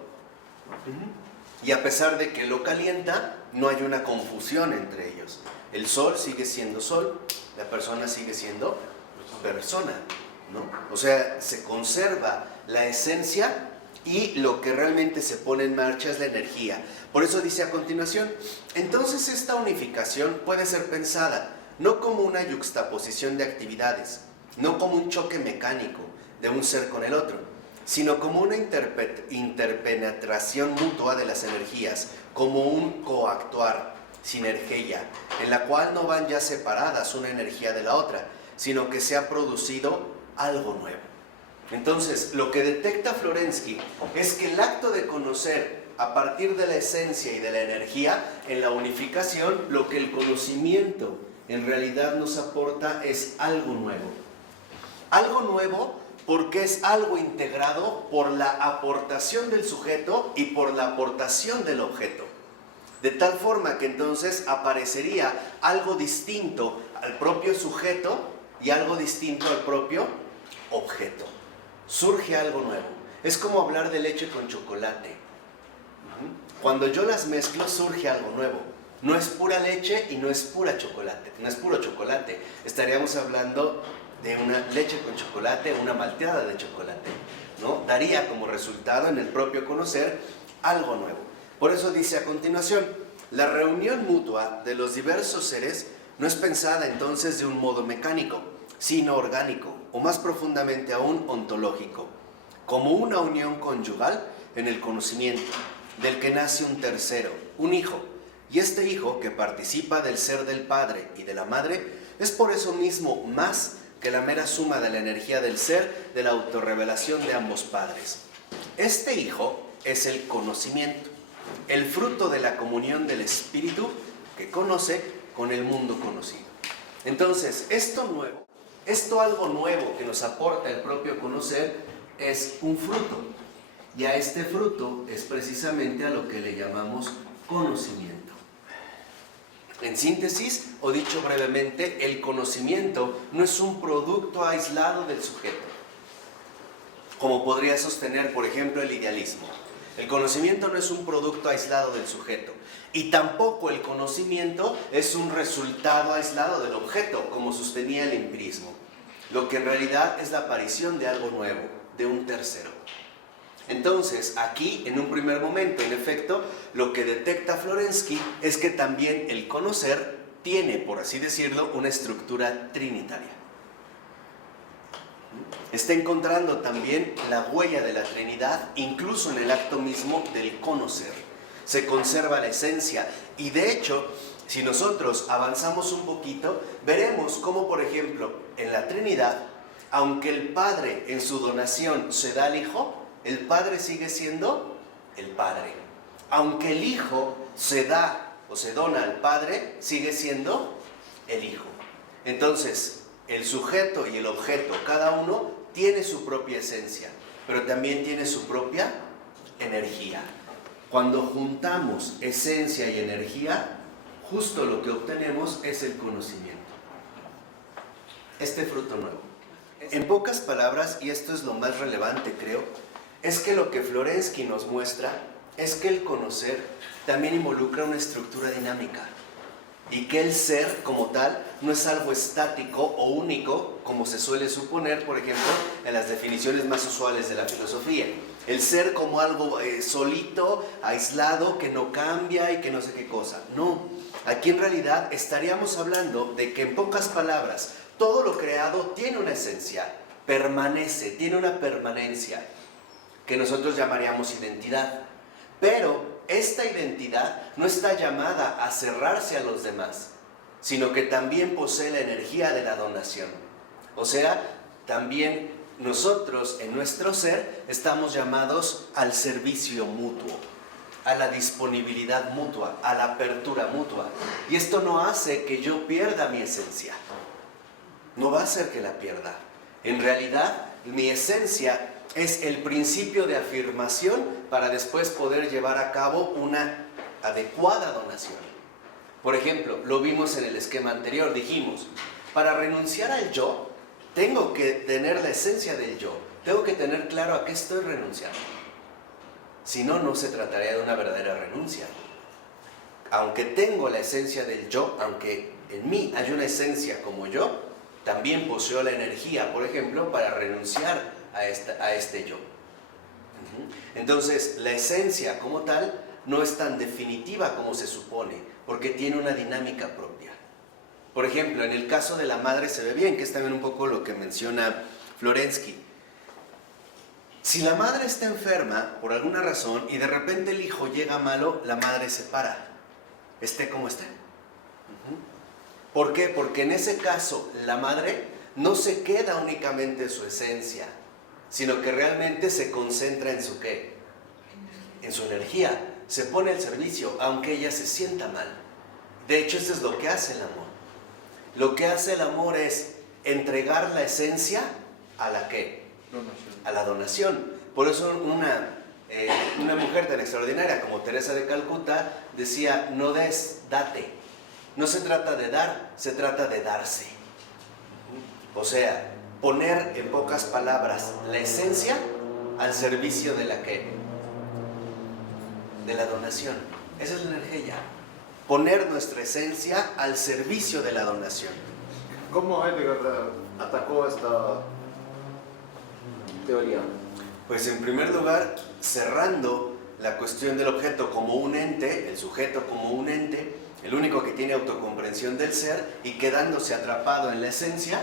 Y a pesar de que lo calienta, no hay una confusión entre ellos. El sol sigue siendo sol, la persona sigue siendo persona, ¿no? O sea, se conserva la esencia y lo que realmente se pone en marcha es la energía. Por eso dice a continuación, entonces esta unificación puede ser pensada no como una yuxtaposición de actividades, no como un choque mecánico de un ser con el otro, sino como una interpenetración mutua de las energías, como un coactuar, sinergia, en la cual no van ya separadas una energía de la otra, sino que se ha producido algo nuevo. Entonces, lo que detecta Florensky es que el acto de conocer a partir de la esencia y de la energía, en la unificación, lo que el conocimiento en realidad nos aporta es algo nuevo. Algo nuevo porque es algo integrado por la aportación del sujeto y por la aportación del objeto. De tal forma que entonces aparecería algo distinto al propio sujeto y algo distinto al propio objeto. Surge algo nuevo. Es como hablar de leche con chocolate. Cuando yo las mezclo surge algo nuevo. No es pura leche y no es pura chocolate. No es puro chocolate. Estaríamos hablando de una leche con chocolate, una malteada de chocolate, ¿no? Daría como resultado en el propio conocer algo nuevo. Por eso dice a continuación, la reunión mutua de los diversos seres no es pensada entonces de un modo mecánico, sino orgánico, o más profundamente aún ontológico, como una unión conyugal en el conocimiento, del que nace un tercero, un hijo, y este hijo que participa del ser del padre y de la madre, es por eso mismo más que la mera suma de la energía del ser, de la autorrevelación de ambos padres. Este hijo es el conocimiento, el fruto de la comunión del espíritu que conoce con el mundo conocido. Entonces, esto algo nuevo que nos aporta el propio conocer es un fruto. Y a este fruto es precisamente a lo que le llamamos conocimiento. En síntesis, o dicho brevemente, el conocimiento no es un producto aislado del sujeto, como podría sostener, por ejemplo, el idealismo. El conocimiento no es un producto aislado del sujeto, y tampoco el conocimiento es un resultado aislado del objeto, como sostenía el empirismo. Lo que en realidad es la aparición de algo nuevo, de un tercero. Entonces, aquí, en un primer momento, en efecto, lo que detecta Florensky es que también el conocer tiene, por así decirlo, una estructura trinitaria. Está encontrando también la huella de la Trinidad, incluso en el acto mismo del conocer. Se conserva la esencia y, de hecho, si nosotros avanzamos un poquito, veremos cómo, por ejemplo, en la Trinidad, aunque el Padre en su donación se da al Hijo, el Padre sigue siendo el Padre. Aunque el Hijo se da o se dona al Padre, sigue siendo el Hijo. Entonces, el sujeto y el objeto, cada uno tiene su propia esencia, pero también tiene su propia energía. Cuando juntamos esencia y energía, justo lo que obtenemos es el conocimiento. Este fruto nuevo. En pocas palabras, y esto es lo más relevante, creo, es que lo que Florensky nos muestra es que el conocer también involucra una estructura dinámica y que el ser como tal no es algo estático o único como se suele suponer, por ejemplo, en las definiciones más usuales de la filosofía. El ser como algo solito, aislado, que no cambia y que no sé qué cosa. No, Aquí en realidad estaríamos hablando de que en pocas palabras, todo lo creado tiene una esencia, permanece, tiene una permanencia, que nosotros llamaríamos identidad. Pero esta identidad no está llamada a cerrarse a los demás, sino que también posee la energía de la donación. O sea, también nosotros en nuestro ser estamos llamados al servicio mutuo, a la disponibilidad mutua, a la apertura mutua. Y esto no hace que yo pierda mi esencia. No va a hacer que la pierda. En realidad, mi esencia es el principio de afirmación para después poder llevar a cabo una adecuada donación. Por ejemplo, lo vimos en el esquema anterior, dijimos, para renunciar al yo, tengo que tener la esencia del yo, tengo que tener claro a qué estoy renunciando. Si no, no se trataría de una verdadera renuncia. Aunque tengo la esencia del yo, aunque en mí hay una esencia como yo, también poseo la energía, por ejemplo, para renunciar a este yo. Entonces, la esencia como tal no es tan definitiva como se supone, porque tiene una dinámica propia. Por ejemplo, en el caso de la madre se ve bien, que es también un poco lo que menciona Florensky. Si la madre está enferma por alguna razón y de repente el hijo llega malo, la madre se para, esté como esté. ¿Por qué? Porque en ese caso la madre no se queda únicamente en su esencia, sino que realmente se concentra en su ¿qué? En su energía, se pone al servicio, aunque ella se sienta mal. De hecho, eso es lo que hace el amor. Lo que hace el amor es entregar la esencia a la ¿qué? A la donación. Por eso una mujer tan extraordinaria como Teresa de Calcuta decía, no des, date. No se trata de dar, se trata de darse. O sea, poner en pocas palabras la esencia al servicio de la ¿qué? De la donación. Esa es la energía. Poner nuestra esencia al servicio de la donación. ¿Cómo Heidegger atacó esta teoría? Pues en primer lugar, cerrando la cuestión del objeto como un ente, el sujeto como un ente, el único que tiene autocomprensión del ser, y quedándose atrapado en la esencia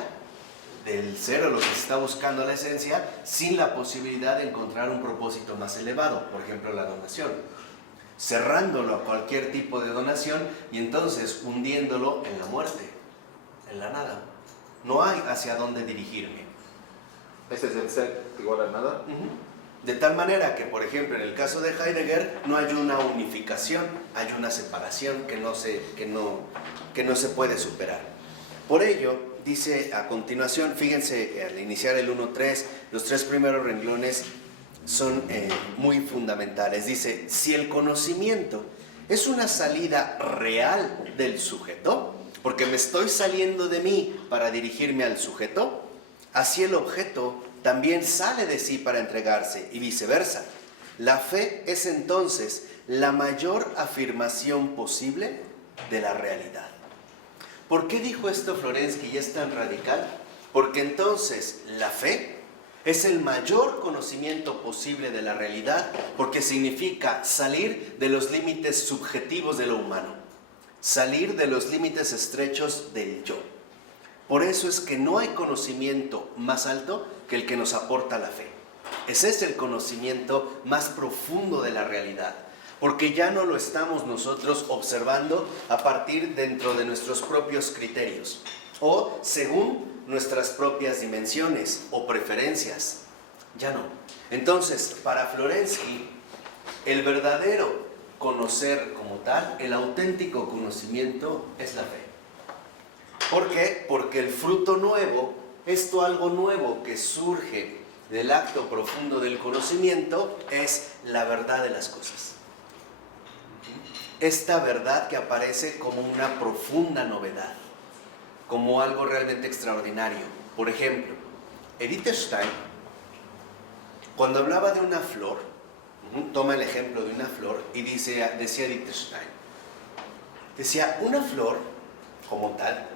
del ser o lo que se está buscando la esencia, sin la posibilidad de encontrar un propósito más elevado, por ejemplo la donación. Cerrándolo a cualquier tipo de donación y entonces hundiéndolo en la muerte, en la nada. No hay hacia dónde dirigirme. ¿Ese es el ser igual a nada? De tal manera que, por ejemplo, en el caso de Heidegger, no hay una unificación, hay una separación que no se puede superar. Por ello, dice a continuación, fíjense, al iniciar el 1.3, los 3 primeros renglones son muy fundamentales. Dice, si el conocimiento es una salida real del sujeto, porque me estoy saliendo de mí para dirigirme al sujeto, así el objeto también sale de sí para entregarse y viceversa. La fe es entonces la mayor afirmación posible de la realidad. ¿Por qué dijo esto Florensky y es tan radical? Porque entonces la fe es el mayor conocimiento posible de la realidad, porque significa salir de los límites subjetivos de lo humano, salir de los límites estrechos del yo. Por eso es que no hay conocimiento más alto que el que nos aporta la fe. Ese es el conocimiento más profundo de la realidad, porque ya no lo estamos nosotros observando a partir dentro de nuestros propios criterios o según nuestras propias dimensiones o preferencias. Ya no. Entonces, para Florensky, el verdadero conocer como tal, el auténtico conocimiento es la fe. ¿Por qué? Porque el fruto nuevo, esto algo nuevo que surge del acto profundo del conocimiento, es la verdad de las cosas. Esta verdad que aparece como una profunda novedad, como algo realmente extraordinario. Por ejemplo, Edith Stein, cuando hablaba de una flor, toma el ejemplo de una flor y decía Edith Stein, decía, una flor como tal,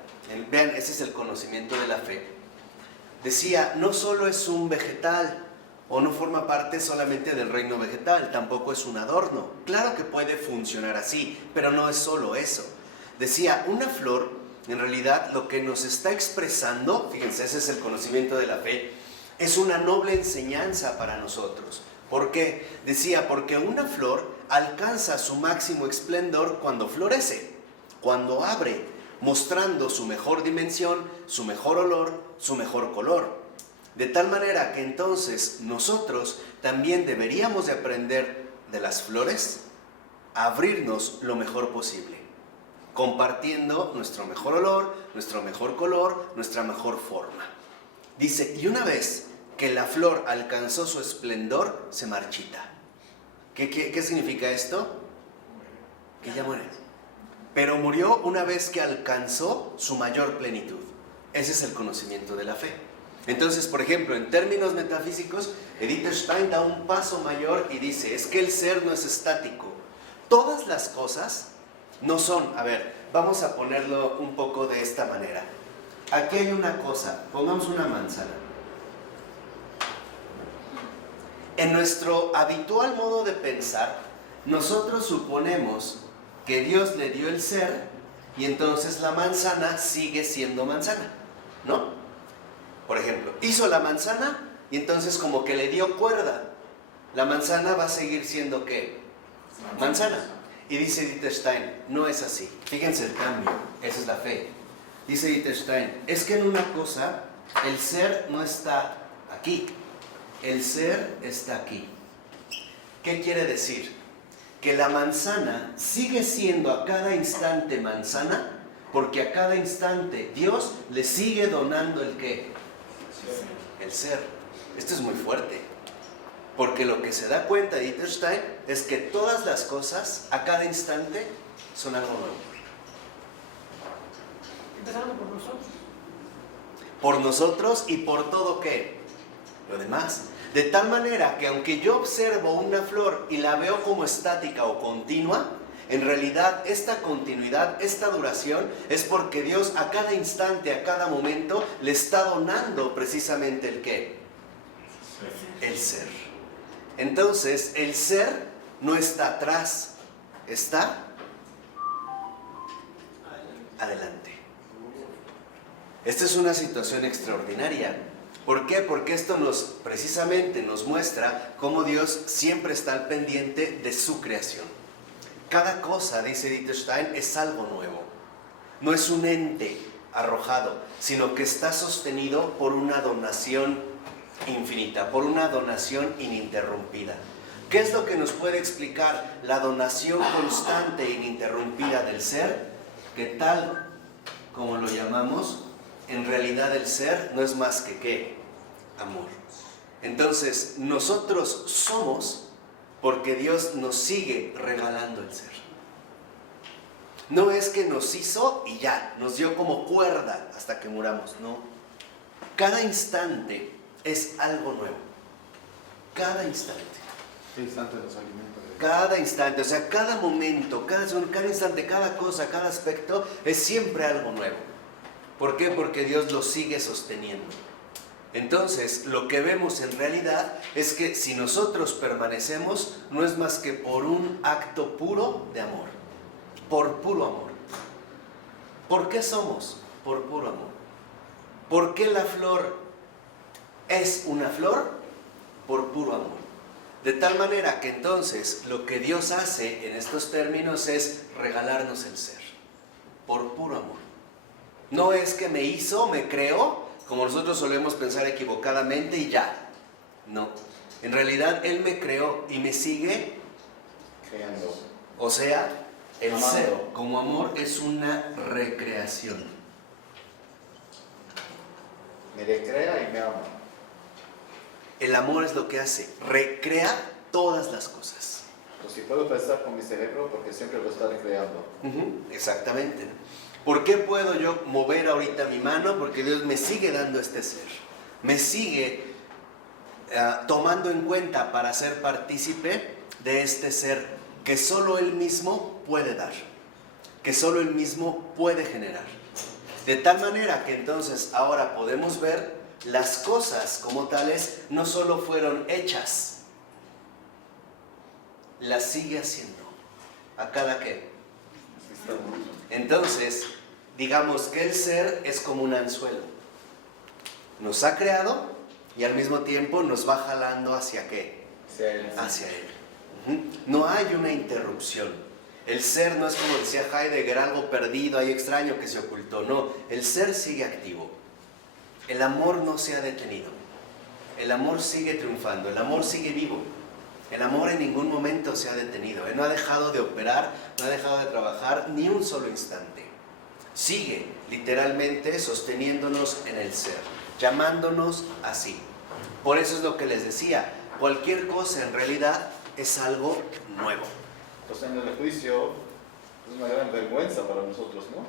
vean, ese es el conocimiento de la fe, decía, no solo es un vegetal, o no forma parte solamente del reino vegetal, tampoco es un adorno. Claro que puede funcionar así, pero no es solo eso. Decía, una flor, en realidad lo que nos está expresando, fíjense, ese es el conocimiento de la fe, es una noble enseñanza para nosotros. ¿Por qué? Decía, porque una flor alcanza su máximo esplendor cuando florece, cuando abre, mostrando su mejor dimensión, su mejor olor, su mejor color. De tal manera que entonces nosotros también deberíamos de aprender de las flores a abrirnos lo mejor posible, compartiendo nuestro mejor olor, nuestro mejor color, nuestra mejor forma. Dice, y una vez que la flor alcanzó su esplendor, se marchita. ¿Qué significa esto? Que ya muere. Pero murió una vez que alcanzó su mayor plenitud. Ese es el conocimiento de la fe. Entonces, por ejemplo, en términos metafísicos, Edith Stein da un paso mayor y dice, es que el ser no es estático. Todas las cosas no son, a ver, vamos a ponerlo un poco de esta manera. Aquí hay una cosa, pongamos una manzana. En nuestro habitual modo de pensar, nosotros suponemos que Dios le dio el ser y entonces la manzana sigue siendo manzana, ¿no? Por ejemplo, hizo la manzana y entonces como que le dio cuerda. La manzana va a seguir siendo ¿qué? Manzana. Y dice Edith Stein, no es así. Fíjense el cambio, esa es la fe. Dice Edith Stein, es que en una cosa el ser no está aquí, el ser está aquí. ¿Qué quiere decir? Que la manzana sigue siendo a cada instante manzana, porque a cada instante Dios le sigue donando el ¿qué? El ser. Esto es muy fuerte, porque lo que se da cuenta Edith Stein es que todas las cosas a cada instante son algo nuevo. Empezando por nosotros. Por nosotros y por todo ¿qué? Lo demás. De tal manera que aunque yo observo una flor y la veo como estática o continua, en realidad esta continuidad, esta duración es porque Dios a cada instante, a cada momento le está donando precisamente el ¿qué? El ser. Entonces el ser no está atrás, está adelante. Esta es una situación extraordinaria. ¿Por qué? Porque esto precisamente nos muestra cómo Dios siempre está al pendiente de su creación. Cada cosa, dice Edith Stein, es algo nuevo. No es un ente arrojado, sino que está sostenido por una donación infinita, por una donación ininterrumpida. ¿Qué es lo que nos puede explicar la donación constante e ininterrumpida del ser? Que tal como lo llamamos, en realidad el ser no es más que ¿qué? Amor. Entonces, nosotros somos porque Dios nos sigue regalando el ser. No es que nos hizo y ya, nos dio como cuerda hasta que muramos, no. Cada instante es algo nuevo. Cada instante. ¿Qué instante los alimentos? Cada instante, o sea, cada momento, cada instante, cada cosa, cada aspecto es siempre algo nuevo. ¿Por qué? Porque Dios lo sigue sosteniendo. Entonces, lo que vemos en realidad es que si nosotros permanecemos, no es más que por un acto puro de amor. Por puro amor. ¿Por qué somos? Por puro amor. ¿Por qué la flor es una flor? Por puro amor. De tal manera que entonces lo que Dios hace en estos términos es regalarnos el ser. Por puro amor. No es que me hizo, me creó, como nosotros solemos pensar equivocadamente y ya. No. En realidad Él me creó y me sigue creando. O sea, el Amando. ser como amor es una recreación. Me recrea y me ama. El amor es lo que hace, recrea todas las cosas. Pues si puedo pensar con mi cerebro, porque siempre lo está recreando. Exactamente. ¿Por qué puedo yo mover ahorita mi mano? Porque Dios me sigue dando este ser. Me sigue tomando en cuenta para ser partícipe de este ser que solo Él mismo puede dar, que solo Él mismo puede generar. De tal manera que entonces ahora podemos ver las cosas como tales no solo fueron hechas, las sigue haciendo. ¿A cada qué? Entonces, digamos que el ser es como un anzuelo. Nos ha creado y al mismo tiempo nos va jalando hacia ¿qué? Hacia Él. No hay una interrupción. El ser no es, como decía Heidegger, algo perdido, ahí extraño que se ocultó. No, el ser sigue activo. El amor no se ha detenido. El amor sigue triunfando, el amor sigue vivo. El amor en ningún momento se ha detenido. Él no ha dejado de operar, no ha dejado de trabajar ni un solo instante. Sigue literalmente sosteniéndonos en el ser, llamándonos así. Por eso es lo que les decía, cualquier cosa en realidad es algo nuevo. Entonces en el juicio es una gran vergüenza para nosotros, ¿no?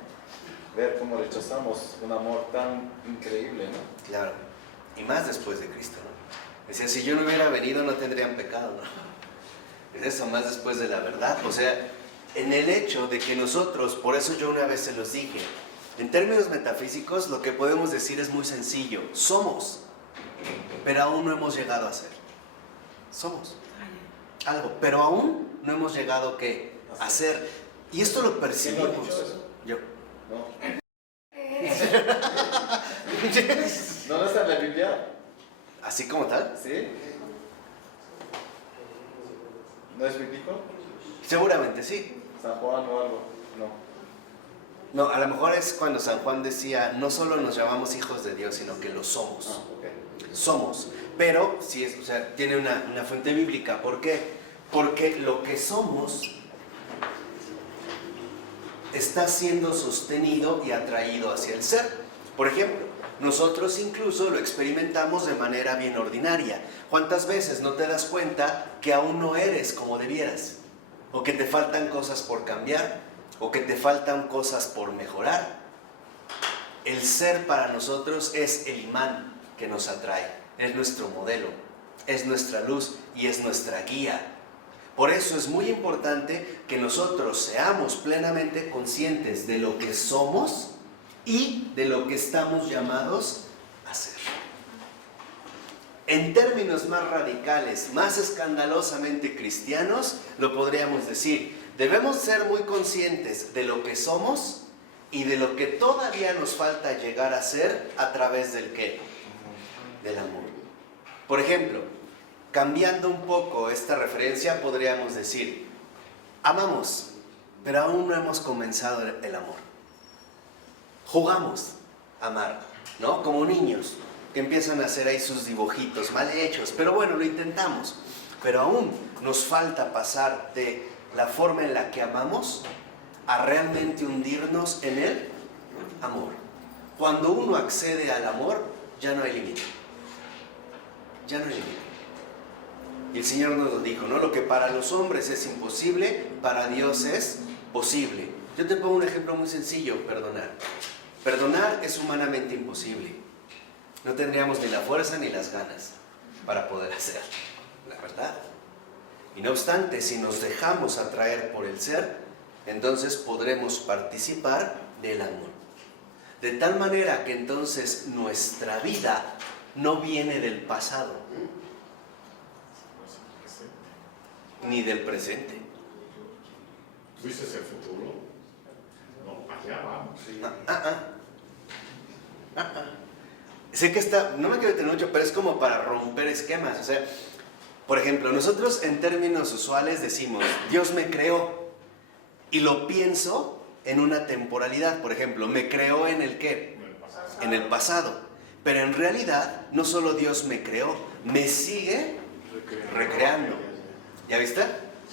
Ver cómo rechazamos un amor tan increíble, ¿no? Claro, y más después de Cristo, ¿no? Decía, si yo no hubiera venido no tendrían pecado, ¿no? Es eso, más después de la verdad. O sea, en el hecho de que nosotros, por eso yo una vez se los dije, en términos metafísicos lo que podemos decir es muy sencillo, somos, pero aún no hemos llegado a ser. Somos algo, pero aún no hemos llegado ¿qué? A ser. Y esto lo percibimos. ¿Quién lo ha dicho eso? Yo. No. ¿No está en la Biblia? ¿Así como tal? ¿Sí? ¿No es bíblico? Seguramente sí. ¿San Juan o algo? No. No, a lo mejor es cuando San Juan decía, no solo nos llamamos hijos de Dios, sino que lo somos. Ah, ok. Somos. Pero, sí es, o sea, tiene una fuente bíblica. ¿Por qué? Porque lo que somos está siendo sostenido y atraído hacia el ser. Por ejemplo, nosotros incluso lo experimentamos de manera bien ordinaria. ¿Cuántas veces no te das cuenta que aún no eres como debieras? O que te faltan cosas por cambiar, o que te faltan cosas por mejorar. El ser para nosotros es el imán que nos atrae, es nuestro modelo, es nuestra luz y es nuestra guía. Por eso es muy importante que nosotros seamos plenamente conscientes de lo que somos y de lo que estamos llamados a ser. En términos más radicales, más escandalosamente cristianos, lo podríamos decir, debemos ser muy conscientes de lo que somos y de lo que todavía nos falta llegar a ser a través del ¿qué? Del amor. Por ejemplo, cambiando un poco esta referencia, podríamos decir, amamos, pero aún no hemos comenzado el amor. Jugamos a amar, ¿no? Como niños que empiezan a hacer ahí sus dibujitos mal hechos, pero bueno, lo intentamos. Pero aún nos falta pasar de la forma en la que amamos a realmente hundirnos en el amor. Cuando uno accede al amor, ya no hay límite. Ya no hay límite. Y el Señor nos lo dijo, ¿no? Lo que para los hombres es imposible, para Dios es posible. Yo te pongo un ejemplo muy sencillo, perdonar. Perdonar es humanamente imposible. No tendríamos ni la fuerza ni las ganas para poder hacerlo, la verdad. Y no obstante, si nos dejamos atraer por el ser, entonces podremos participar del amor. De tal manera que entonces nuestra vida no viene del pasado, ni del presente. ¿Tú dices el futuro? No, allá vamos. Sí. Sé que no me quiero detener mucho, pero es como para romper esquemas. O sea, por ejemplo, nosotros en términos usuales decimos, Dios me creó, y lo pienso en una temporalidad. Por ejemplo, me creó en el ¿qué? En el pasado. Pero en realidad, no solo Dios me creó, me sigue recreando. ¿Ya viste?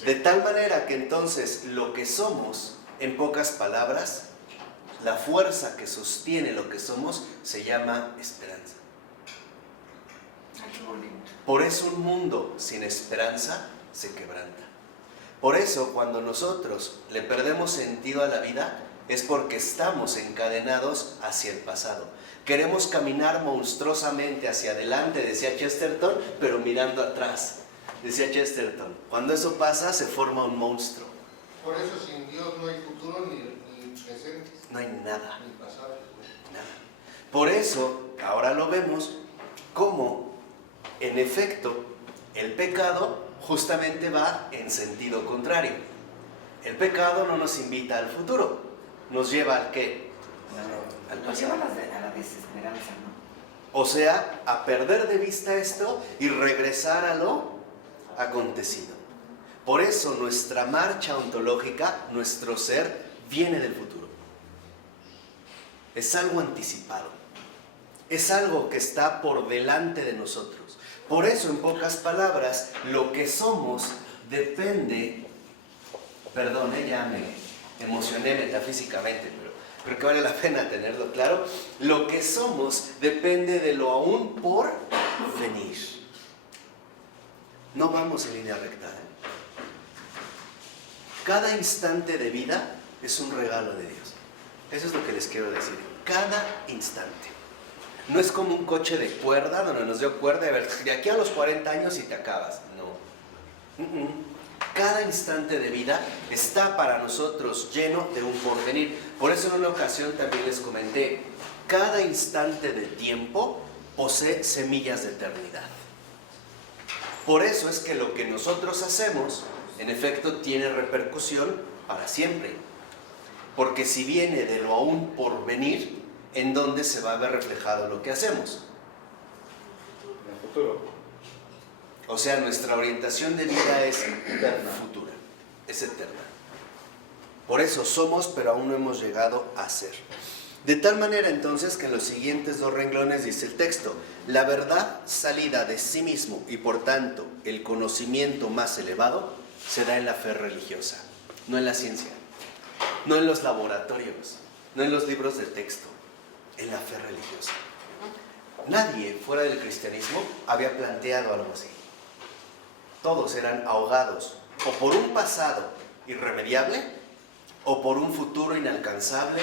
De tal manera que entonces lo que somos, en pocas palabras, la fuerza que sostiene lo que somos, se llama esperanza. Por eso un mundo sin esperanza se quebranta. Por eso cuando nosotros le perdemos sentido a la vida, es porque estamos encadenados hacia el pasado. Queremos caminar monstruosamente hacia adelante, decía Chesterton, pero mirando atrás. Decía Chesterton, cuando eso pasa se forma un monstruo. Por eso sin Dios no hay futuro ni presente. No hay nada. Ni pasado. Nada. Por eso, ahora lo vemos, como en efecto el pecado justamente va en sentido contrario. El pecado no nos invita al futuro, nos lleva al qué? Al Nos lleva pasado. a la desesperanza, ¿no? O sea, a perder de vista esto y regresar a lo acontecido. Por eso nuestra marcha ontológica, nuestro ser, viene del futuro. Es algo anticipado. Es algo que está por delante de nosotros. Por eso, en pocas palabras, lo que somos depende... Perdón, ya me emocioné metafísicamente, pero creo que vale la pena tenerlo claro. Lo que somos depende de lo aún por venir. No vamos en línea recta, ¿eh? Cada instante de vida es un regalo de Dios. Eso es lo que les quiero decir. Cada instante. No es como un coche de cuerda, donde nos dio cuerda y a ver, de aquí a los 40 años y te acabas. No. Cada instante de vida está para nosotros lleno de un porvenir. Por eso en una ocasión también les comenté, cada instante de tiempo posee semillas de eternidad. Por eso es que lo que nosotros hacemos, en efecto, tiene repercusión para siempre. Porque si viene de lo aún por venir, ¿en dónde se va a ver reflejado lo que hacemos? En el futuro. O sea, nuestra orientación de vida es futura, es eterna. Por eso somos, pero aún no hemos llegado a ser. De tal manera entonces que en los siguientes 2 renglones dice el texto, la verdad salida de sí mismo y por tanto el conocimiento más elevado se da en la fe religiosa, no en la ciencia, no en los laboratorios, no en los libros de texto, en la fe religiosa. Nadie fuera del cristianismo había planteado algo así. Todos eran ahogados o por un pasado irremediable o por un futuro inalcanzable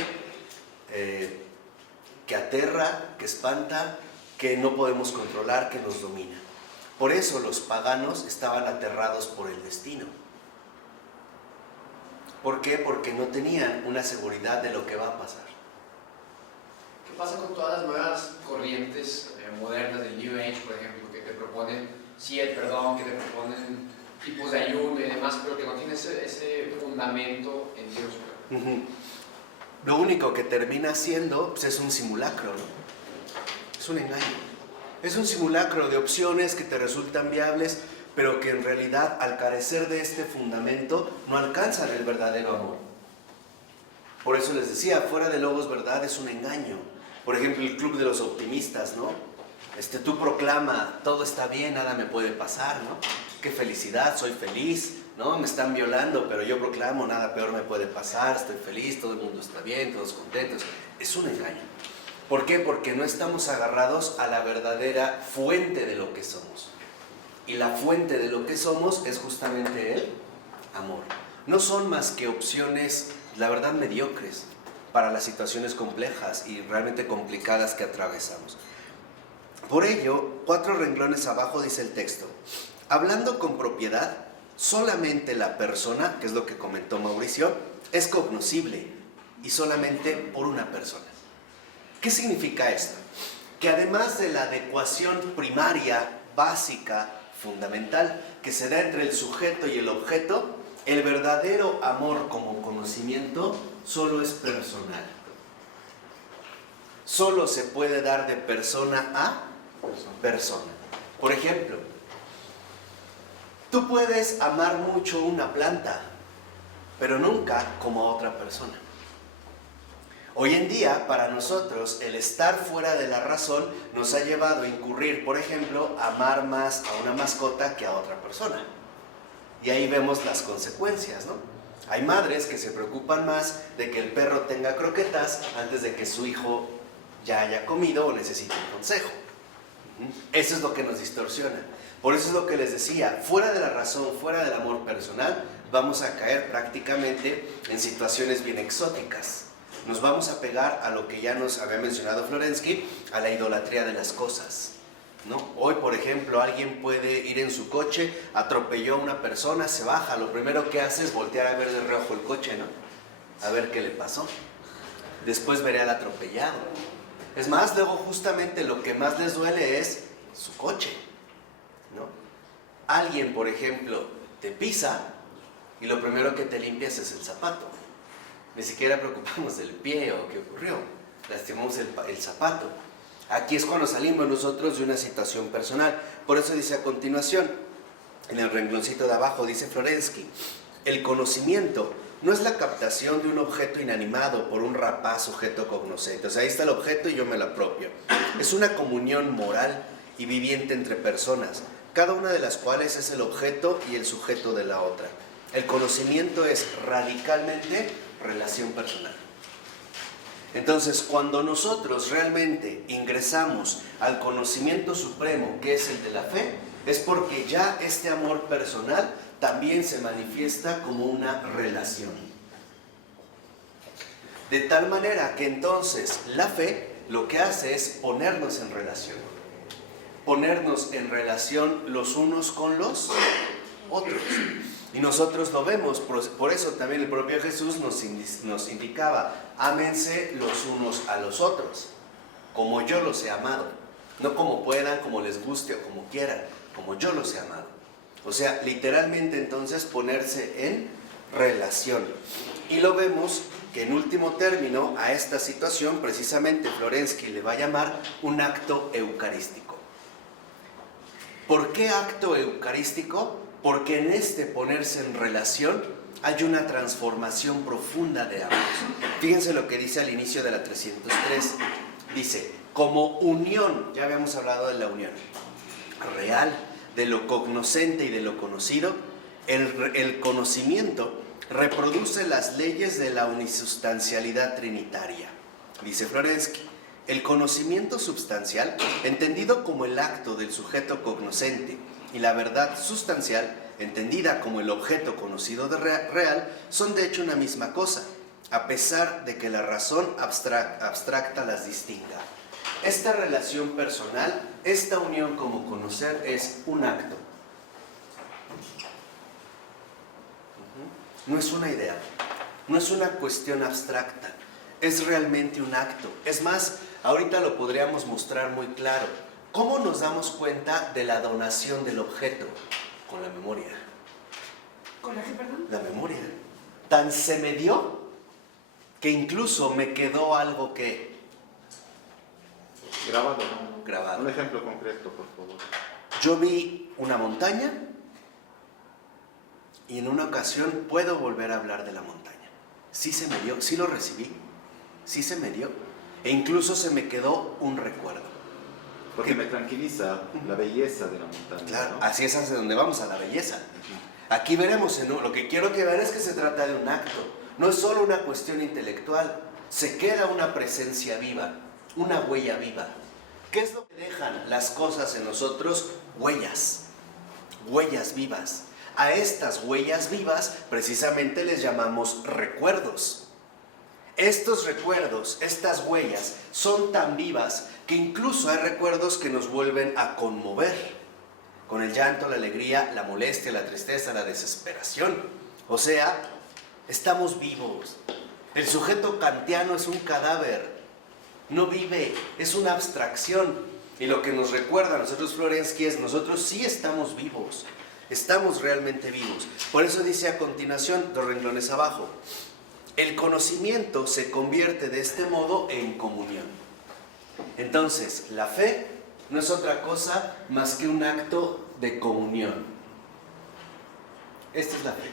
que aterra, que espanta, que no podemos controlar, que nos domina. Por eso los paganos estaban aterrados por el destino. ¿Por qué? Porque no tenían una seguridad de lo que va a pasar. ¿Qué pasa con todas las nuevas corrientes modernas del New Age, por ejemplo, que te proponen sí el perdón, que te proponen tipos de ayuno y demás, pero que no tienen ese fundamento en Dios? Lo único que termina siendo pues, es un simulacro, ¿no? Es un engaño. Es un simulacro de opciones que te resultan viables, pero que en realidad al carecer de este fundamento no alcanzan el verdadero amor. Por eso les decía, fuera de Logos Verdad es un engaño. Por ejemplo, el club de los optimistas, ¿no? Tú proclama, todo está bien, nada me puede pasar, ¿no? Qué felicidad, soy feliz, ¿no? Me están violando, pero yo proclamo, nada peor me puede pasar, estoy feliz, todo el mundo está bien, todos contentos. Es un engaño. ¿Por qué? Porque no estamos agarrados a la verdadera fuente de lo que somos. Y la fuente de lo que somos es justamente el amor. No son más que opciones, la verdad, mediocres para las situaciones complejas y realmente complicadas que atravesamos. Por ello, 4 renglones abajo dice el texto, hablando con propiedad, solamente la persona, que es lo que comentó Mauricio, es cognoscible y solamente por una persona. ¿Qué significa esto? Que además de la adecuación primaria, básica, fundamental, que se da entre el sujeto y el objeto, el verdadero amor como conocimiento solo es personal. Solo se puede dar de persona a persona. Por ejemplo, tú puedes amar mucho una planta, pero nunca como a otra persona. Hoy en día, para nosotros, el estar fuera de la razón nos ha llevado a incurrir, por ejemplo, a amar más a una mascota que a otra persona. Y ahí vemos las consecuencias, ¿no? Hay madres que se preocupan más de que el perro tenga croquetas antes de que su hijo ya haya comido o necesite un consejo. Eso es lo que nos distorsiona. Por eso es lo que les decía, fuera de la razón, fuera del amor personal, vamos a caer prácticamente en situaciones bien exóticas. Nos vamos a pegar a lo que ya nos había mencionado Florensky, a la idolatría de las cosas, ¿no? Hoy, por ejemplo, alguien puede ir en su coche, atropelló a una persona, se baja, lo primero que hace es voltear a ver de reojo el coche, ¿no? A ver qué le pasó. Después veré al atropellado. Es más, luego justamente lo que más les duele es su coche, ¿no? Alguien, por ejemplo, te pisa y lo primero que te limpias es el zapato. Ni siquiera preocupamos del pie o qué ocurrió. Lastimamos el zapato. Aquí es cuando salimos nosotros de una situación personal. Por eso dice a continuación, en el rengloncito de abajo, dice Florensky, el conocimiento no es la captación de un objeto inanimado por un rapaz sujeto cognoscente. O sea, ahí está el objeto y yo me lo apropio. Es una comunión moral y viviente entre personas, cada una de las cuales es el objeto y el sujeto de la otra. El conocimiento es radicalmente relación personal. Entonces, cuando nosotros realmente ingresamos al conocimiento supremo, que es el de la fe, es porque ya este amor personal también se manifiesta como una relación. De tal manera que entonces la fe lo que hace es ponernos en relación. Ponernos en relación los unos con los otros. Y nosotros lo vemos, por eso también el propio Jesús nos indicaba, ámense los unos a los otros, como yo los he amado. No como puedan, como les guste o como quieran, como yo los he amado. O sea, literalmente entonces ponerse en relación. Y lo vemos que en último término a esta situación precisamente Florensky le va a llamar un acto eucarístico. ¿Por qué acto eucarístico? Porque en este ponerse en relación hay una transformación profunda de ambos. Fíjense lo que dice al inicio de la 303. Dice, como unión, ya habíamos hablado de la unión real, de lo cognoscente y de lo conocido, el conocimiento reproduce las leyes de la unisustancialidad trinitaria. Dice Florensky, el conocimiento substancial, entendido como el acto del sujeto cognoscente, y la verdad sustancial, entendida como el objeto conocido de real, son de hecho una misma cosa, a pesar de que la razón abstracta las distinga. Esta relación personal, esta unión como conocer, es un acto. No es una idea, no es una cuestión abstracta, es realmente un acto. Es más, ahorita lo podríamos mostrar muy claro. ¿Cómo nos damos cuenta de la donación del objeto? Con la memoria. ¿Con la qué, perdón? La memoria. Tan se me dio que incluso me quedó algo que... Grabado. grabado. Un ejemplo concreto, por favor. Yo vi una montaña y en una ocasión puedo volver a hablar de la montaña. Sí se me dio, sí lo recibí, sí se me dio. E incluso se me quedó un recuerdo. Porque me tranquiliza la belleza de la montaña. Claro, ¿no? así es hacia donde vamos, a la belleza. Aquí veremos, lo que quiero que vean es que se trata de un acto. No es solo una cuestión intelectual, se queda una presencia viva, una huella viva. ¿Qué es lo que dejan las cosas en nosotros? Huellas, huellas vivas. A estas huellas vivas precisamente les llamamos recuerdos. Estos recuerdos, estas huellas, son tan vivas que incluso hay recuerdos que nos vuelven a conmover, con el llanto, la alegría, la molestia, la tristeza, la desesperación. O sea, estamos vivos. El sujeto kantiano es un cadáver, no vive, es una abstracción. Y lo que nos recuerda a nosotros Florensky es, nosotros sí estamos vivos, estamos realmente vivos. Por eso dice a continuación, 2 renglones abajo, el conocimiento se convierte de este modo en comunión. Entonces, la fe no es otra cosa más que un acto de comunión. Esta es la fe.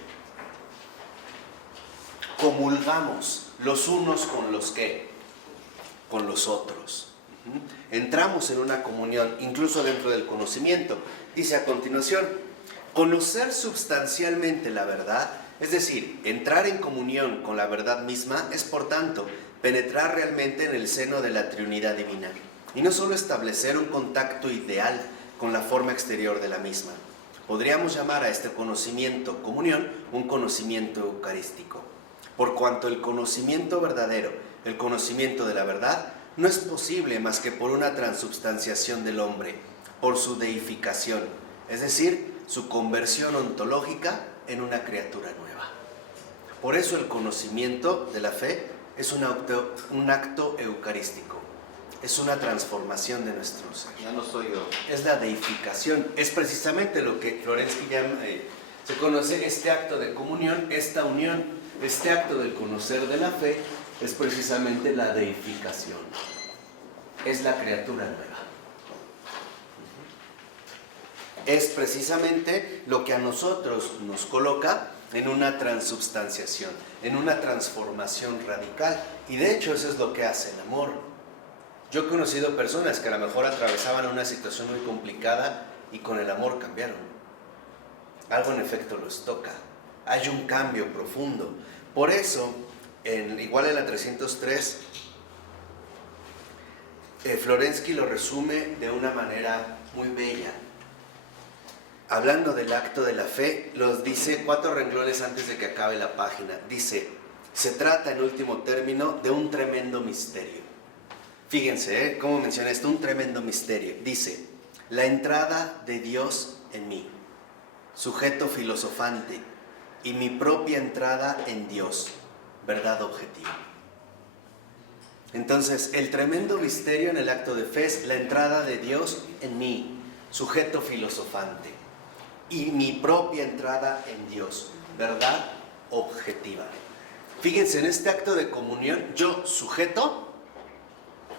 Comulgamos los unos con los que, con los otros. Entramos en una comunión, incluso dentro del conocimiento. Dice a continuación, conocer substancialmente la verdad, es decir, entrar en comunión con la verdad misma, es por tanto penetrar realmente en el seno de la Trinidad Divina y no solo establecer un contacto ideal con la forma exterior de la misma. Podríamos llamar a este conocimiento, comunión, un conocimiento eucarístico, por cuanto el conocimiento verdadero, el conocimiento de la verdad, no es posible más que por una transubstanciación del hombre, por su deificación, es decir, su conversión ontológica en una criatura nueva. Por eso el conocimiento de la fe es un acto eucarístico, es una transformación de nuestro ser. Ya no soy yo. Es la deificación, es precisamente lo que Florensky llama, se conoce este acto de comunión, esta unión. este acto del conocer de la fe es precisamente la deificación. Es la criatura nueva. Es precisamente lo que a nosotros nos coloca en una transubstanciación, en una transformación radical. Y de hecho eso es lo que hace el amor. Yo he conocido personas que a lo mejor atravesaban una situación muy complicada y con el amor cambiaron. Algo en efecto los toca. Hay un cambio profundo. Por eso, igual en la 303, Florensky lo resume de una manera muy bella. Hablando del acto de la fe, los dice 4 renglones antes de que acabe la página. Dice, se trata en último término de un tremendo misterio. Fíjense, cómo menciona esto, un tremendo misterio. Dice, la entrada de Dios en mí, sujeto filosofante, y mi propia entrada en Dios, verdad objetiva. Entonces, el tremendo misterio en el acto de fe es la entrada de Dios en mí, sujeto filosofante, y mi propia entrada en Dios, verdad objetiva. Fíjense, en este acto de comunión, yo, sujeto,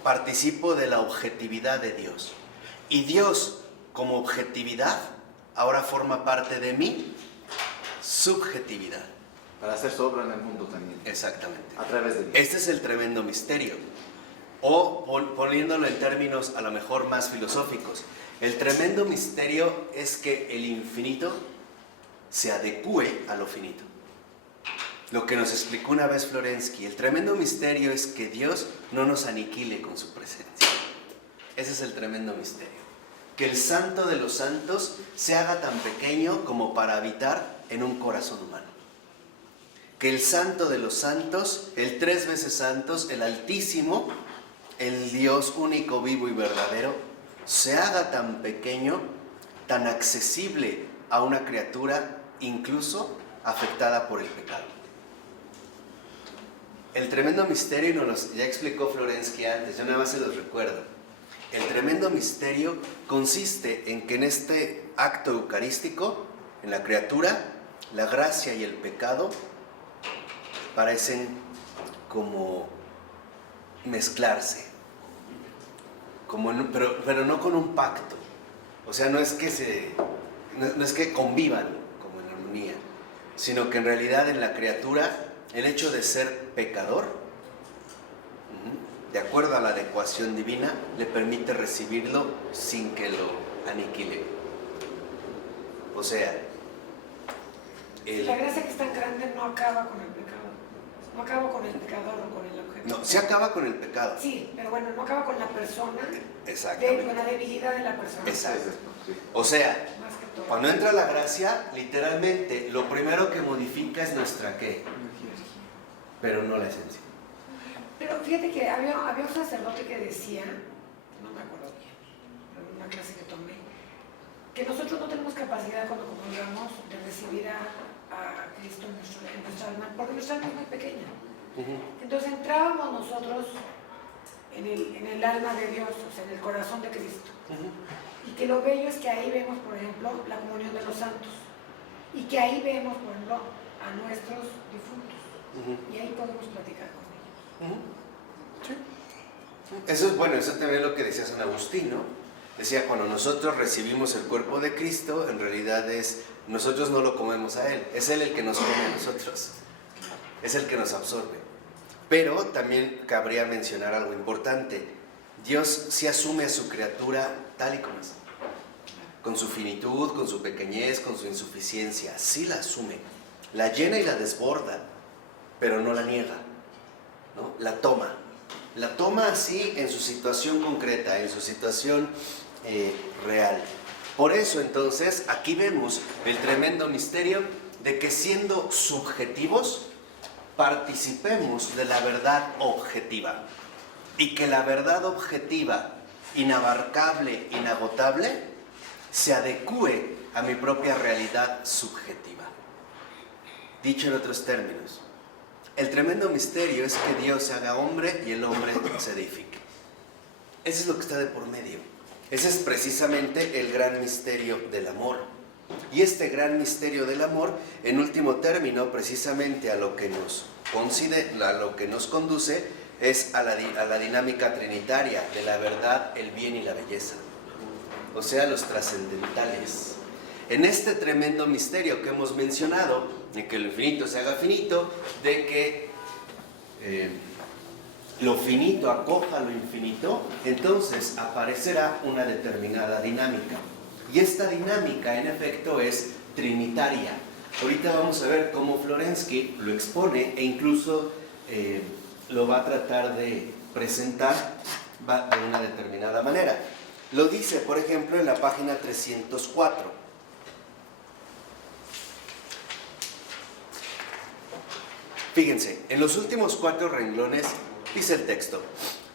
participo de la objetividad de Dios. Y Dios, como objetividad, ahora forma parte de mi subjetividad. Para hacer su obra en el mundo también. Exactamente. A través de mí. Este es el tremendo misterio. O poniéndolo en términos a lo mejor más filosóficos, el tremendo misterio es que el infinito se adecúe a lo finito. Lo que nos explicó una vez Florensky, el tremendo misterio es que Dios no nos aniquile con su presencia. Ese es el tremendo misterio. Que el santo de los santos se haga tan pequeño como para habitar en un corazón humano. Que el santo de los santos, el 3 veces santos, el altísimo, el Dios único, vivo y verdadero, se haga tan pequeño, tan accesible a una criatura incluso afectada por el pecado. El tremendo misterio, ya explicó Florensky antes, yo nada más se los recuerdo. El tremendo misterio consiste en que en este acto eucarístico, en la criatura, la gracia y el pecado parecen como mezclarse, pero no con un pacto. O sea, no es que convivan como en armonía, sino que en realidad en la criatura el hecho de ser pecador, de acuerdo a la adecuación divina, le permite recibirlo sin que lo aniquile. O sea, la gracia que es tan grande no acaba con el pecado. No acaba con el pecador o con el objeto. no, se acaba con el pecado. Sí, pero bueno, no acaba con la persona, Exactamente. con la debilidad de la persona. Exacto. Sí. O sea, Más que todo. cuando entra la gracia, literalmente, lo primero que modifica es nuestra ¿qué? Pero no la esencia. Pero fíjate que había un sacerdote que decía, no me acuerdo bien, pero en una clase que tomé, que nosotros no tenemos capacidad cuando comulgamos de recibir a Cristo en nuestra alma, porque nuestra alma es muy pequeña. Entonces entrábamos nosotros en el alma de Dios, o sea, en el corazón de Cristo. Y que lo bello es que ahí vemos, por ejemplo, la comunión de los santos. Y que ahí vemos, por ejemplo, a nuestros difuntos. Y ahí podemos platicar con ellos. Sí. Eso es bueno, eso también es lo que decía San Agustín, ¿no? Decía, cuando nosotros recibimos el cuerpo de Cristo, en realidad nosotros no lo comemos a Él, es Él el que nos come a nosotros, es el que nos absorbe. Pero también cabría mencionar algo importante, Dios sí asume a su criatura tal y como es, con su finitud, con su pequeñez, con su insuficiencia, sí la asume, la llena y la desborda, pero no la niega, ¿no? La toma así en su situación concreta, en su situación real. Por eso entonces aquí vemos el tremendo misterio de que siendo subjetivos participemos de la verdad objetiva y que la verdad objetiva, inabarcable, inagotable, se adecúe a mi propia realidad subjetiva. Dicho en otros términos, el tremendo misterio es que Dios se haga hombre y el hombre se edifique. Eso es lo que está de por medio. Ese es precisamente el gran misterio del amor. Y este gran misterio del amor, en último término, precisamente a lo que nos conduce, es a la dinámica trinitaria de la verdad, el bien y la belleza. O sea, los trascendentales. En este tremendo misterio que hemos mencionado, de que lo infinito se haga finito, de que lo finito acoja lo infinito, entonces aparecerá una determinada dinámica. Y esta dinámica, en efecto, es trinitaria. Ahorita vamos a ver cómo Florensky lo expone e incluso lo va a tratar de presentar de una determinada manera. Lo dice, por ejemplo, en la página 304. Fíjense, en los últimos 4 renglones dice el texto: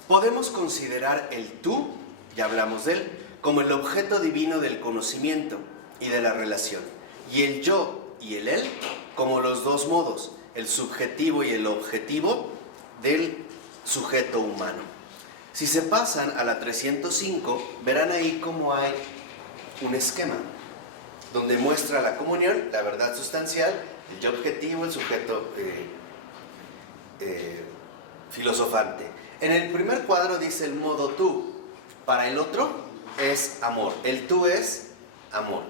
podemos considerar el tú, ya hablamos de él, como el objeto divino del conocimiento y de la relación, y el yo y el él como los dos modos, el subjetivo y el objetivo del sujeto humano. Si se pasan a la 305, verán ahí cómo hay un esquema donde muestra la comunión, la verdad sustancial, el yo objetivo, el sujeto filosofante. En el primer cuadro dice el modo tú, para el otro es amor, el tú es amor.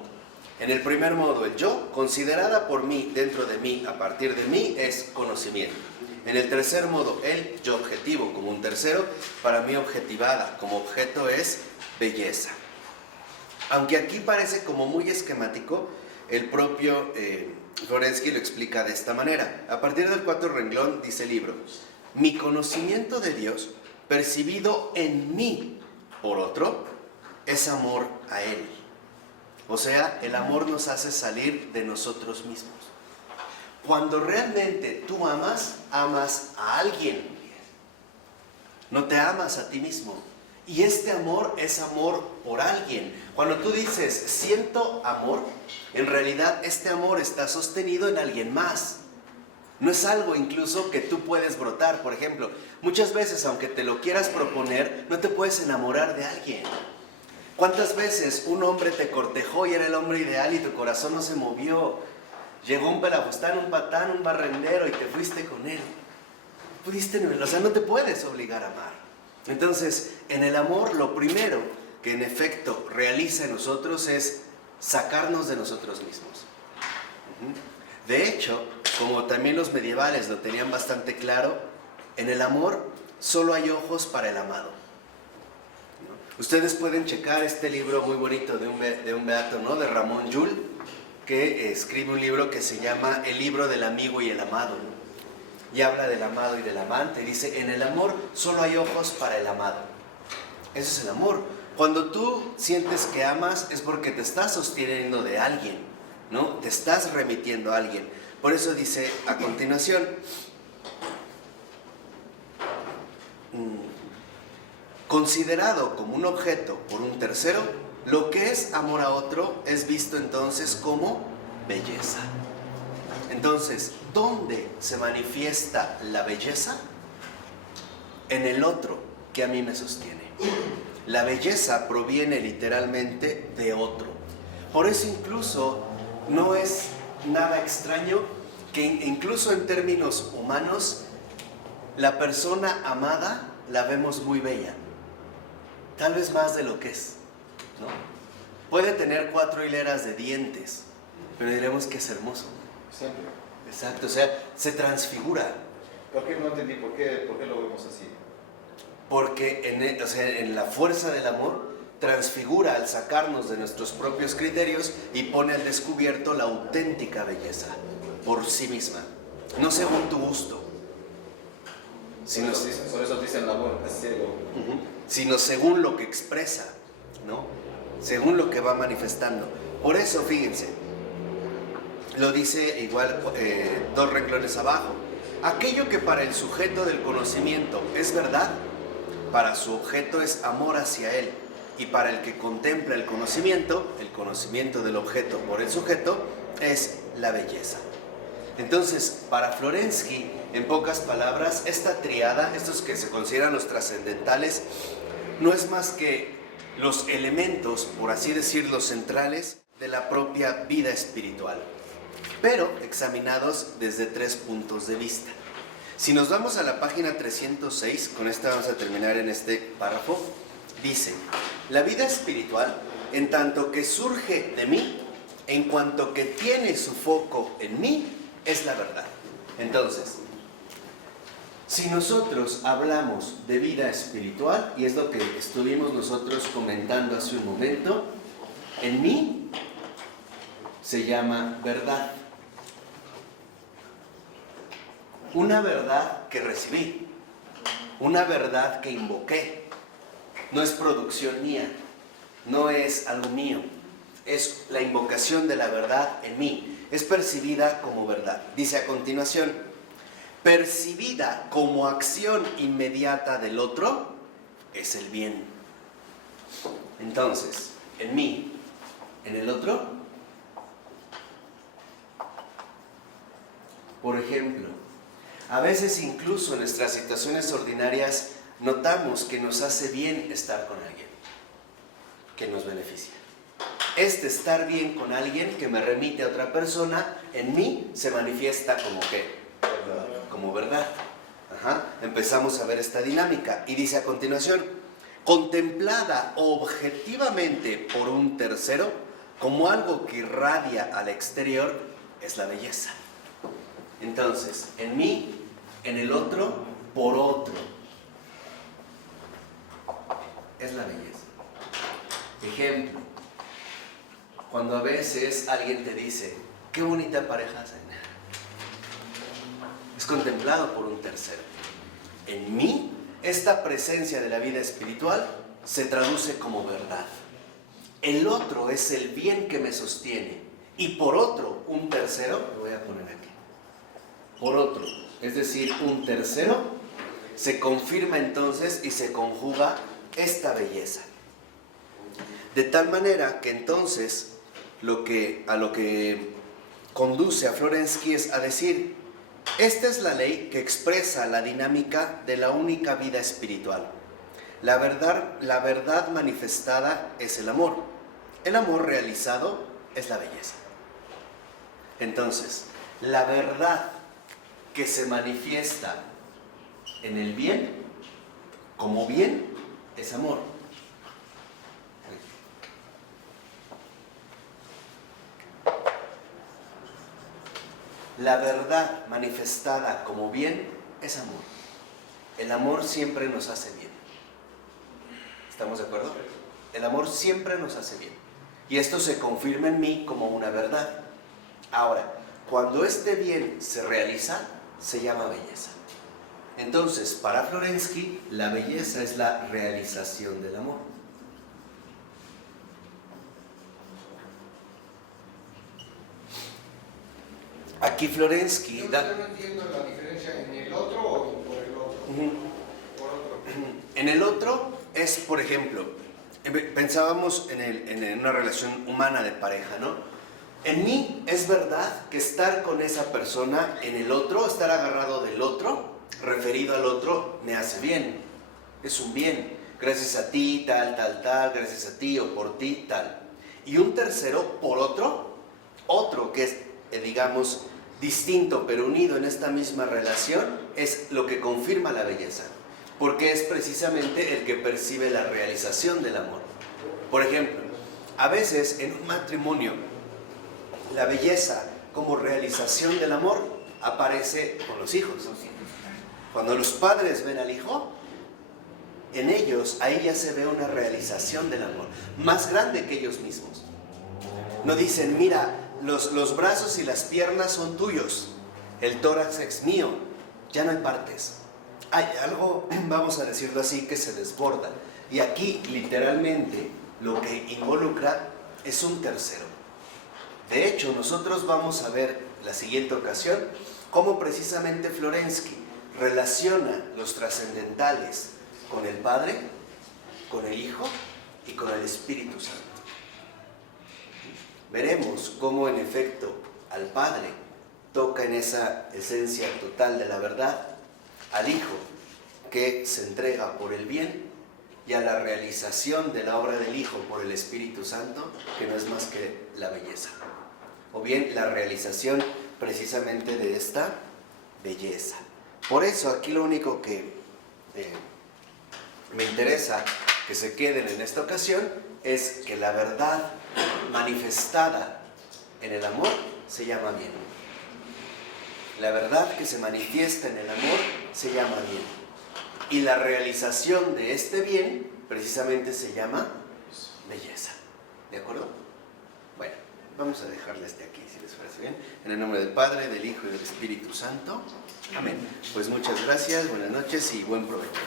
En el primer modo, el yo, considerada por mí, dentro de mí, a partir de mí, es conocimiento. En el tercer modo, el yo objetivo, como un tercero, para mí objetivada, como objeto es belleza. Aunque aquí parece como muy esquemático, el propio Florensky lo explica de esta manera. A partir del 4 renglón dice el libro: mi conocimiento de Dios, percibido en mí por otro, es amor a Él. O sea, el amor nos hace salir de nosotros mismos. Cuando realmente tú amas, amas a alguien. No te amas a ti mismo. Y este amor es amor por alguien. Cuando tú dices, siento amor, en realidad este amor está sostenido en alguien más. No es algo incluso que tú puedes brotar. Por ejemplo, muchas veces, aunque te lo quieras proponer, no te puedes enamorar de alguien. ¿Cuántas veces un hombre te cortejó y era el hombre ideal y tu corazón no se movió? Llegó un pelafustán, un patán, un barrendero y te fuiste con él. O sea, no te puedes obligar a amar. Entonces, en el amor, lo primero que en efecto realiza en nosotros es sacarnos de nosotros mismos. De hecho, como también los medievales lo tenían bastante claro, en el amor solo hay ojos para el amado. Ustedes pueden checar este libro muy bonito de un beato, ¿no? De Ramón Llull, que escribe un libro que se llama El libro del amigo y el amado, ¿no? Y habla del amado y del amante. Dice, en el amor solo hay ojos para el amado. Eso es el amor. Cuando tú sientes que amas es porque te estás sosteniendo de alguien, ¿no? Te estás remitiendo a alguien. Por eso dice a continuación, considerado como un objeto por un tercero, lo que es amor a otro es visto entonces como belleza. Entonces, ¿dónde se manifiesta la belleza? En el otro que a mí me sostiene. La belleza proviene literalmente de otro. Por eso incluso no es nada extraño que incluso en términos humanos, la persona amada la vemos muy bella. Tal vez más de lo que es, ¿no? Puede tener 4 hileras de dientes, pero diremos que es hermoso. Siempre. Exacto, o sea, se transfigura. ¿Por qué no entendí? ¿Por qué lo vemos así? Porque en la fuerza del amor transfigura al sacarnos de nuestros propios criterios y pone al descubierto la auténtica belleza por sí misma, no según tu gusto, Por eso dicen el amor es ciego. sino según lo que expresa, ¿no? Según lo que va manifestando. Por eso, fíjense, lo dice igual 2 renglones abajo. Aquello que para el sujeto del conocimiento es verdad, para su objeto es amor hacia él. Y para el que contempla el conocimiento del objeto por el sujeto, es la belleza. Entonces, para Florensky, en pocas palabras, esta triada, estos que se consideran los trascendentales, no es más que los elementos, por así decirlo, centrales de la propia vida espiritual, pero examinados desde 3 puntos de vista. Si nos vamos a la página 306, con esta vamos a terminar en este párrafo, dice: la vida espiritual, en tanto que surge de mí, en cuanto que tiene su foco en mí, es la verdad. Entonces, si nosotros hablamos de vida espiritual, y es lo que estuvimos nosotros comentando hace un momento, en mí se llama verdad. Una verdad que recibí, una verdad que invoqué. No es producción mía, no es algo mío, es la invocación de la verdad en mí, es percibida como verdad. Dice a continuación: percibida como acción inmediata del otro, es el bien. Entonces, en mí, en el otro, por ejemplo, a veces incluso en nuestras situaciones ordinarias notamos que nos hace bien estar con alguien, que nos beneficia. Este estar bien con alguien que me remite a otra persona, en mí se manifiesta como ¿qué? Como verdad. Empezamos a ver esta dinámica y dice a continuación: contemplada objetivamente por un tercero como algo que irradia al exterior, es la belleza. Entonces, en mí, en el otro, por otro, es la belleza. Ejemplo, cuando a veces alguien te dice: qué bonita pareja hacen, es contemplado por un tercero. En mí, esta presencia de la vida espiritual se traduce como verdad. El otro es el bien que me sostiene, y por otro, un tercero, lo voy a poner aquí, por otro, es decir, un tercero, se confirma entonces y se conjuga esta belleza. De tal manera que entonces a lo que conduce a Florensky es a decir: esta es la ley que expresa la dinámica de la única vida espiritual. La verdad manifestada es el amor. El amor realizado es la belleza. Entonces, la verdad que se manifiesta en el bien, como bien, es amor. La verdad manifestada como bien es amor. El amor siempre nos hace bien. ¿Estamos de acuerdo? El amor siempre nos hace bien. Y esto se confirma en mí como una verdad. Ahora, cuando este bien se realiza, se llama belleza. Entonces, para Florensky, la belleza es la realización del amor. Aquí Florensky Yo no entiendo la diferencia en el otro o por el otro. Por otro. En el otro es, por ejemplo, pensábamos en una relación humana de pareja, ¿no? En mí es verdad que estar con esa persona, en el otro, estar agarrado del otro, referido al otro, me hace bien. Es un bien. Gracias a ti, tal, gracias a ti o por ti, tal. Y un tercero, por otro que es, digamos, distinto pero unido en esta misma relación, es lo que confirma la belleza. Porque es precisamente el que percibe la realización del amor. Por ejemplo, a veces en un matrimonio, la belleza como realización del amor aparece con los hijos. Cuando los padres ven al hijo, en ellos, ahí ya se ve una realización del amor, más grande que ellos mismos. No dicen: mira, los brazos y las piernas son tuyos, el tórax es mío, ya no hay partes. Hay algo, vamos a decirlo así, que se desborda. Y aquí, literalmente, lo que involucra es un tercero. De hecho, nosotros vamos a ver la siguiente ocasión cómo precisamente Florensky relaciona los trascendentales con el Padre, con el Hijo y con el Espíritu Santo. Veremos cómo en efecto al Padre toca en esa esencia total de la verdad, al Hijo que se entrega por el bien y a la realización de la obra del Hijo por el Espíritu Santo, que no es más que la belleza. O bien la realización precisamente de esta belleza. Por eso aquí lo único que me interesa que se queden en esta ocasión es que la verdad manifestada en el amor se llama bien. La verdad que se manifiesta en el amor se llama bien. Y la realización de este bien precisamente se llama belleza. ¿De acuerdo? Bueno, vamos a dejarle aquí, si les parece bien. En el nombre del Padre, del Hijo y del Espíritu Santo. Amén. Pues muchas gracias, buenas noches y buen provecho.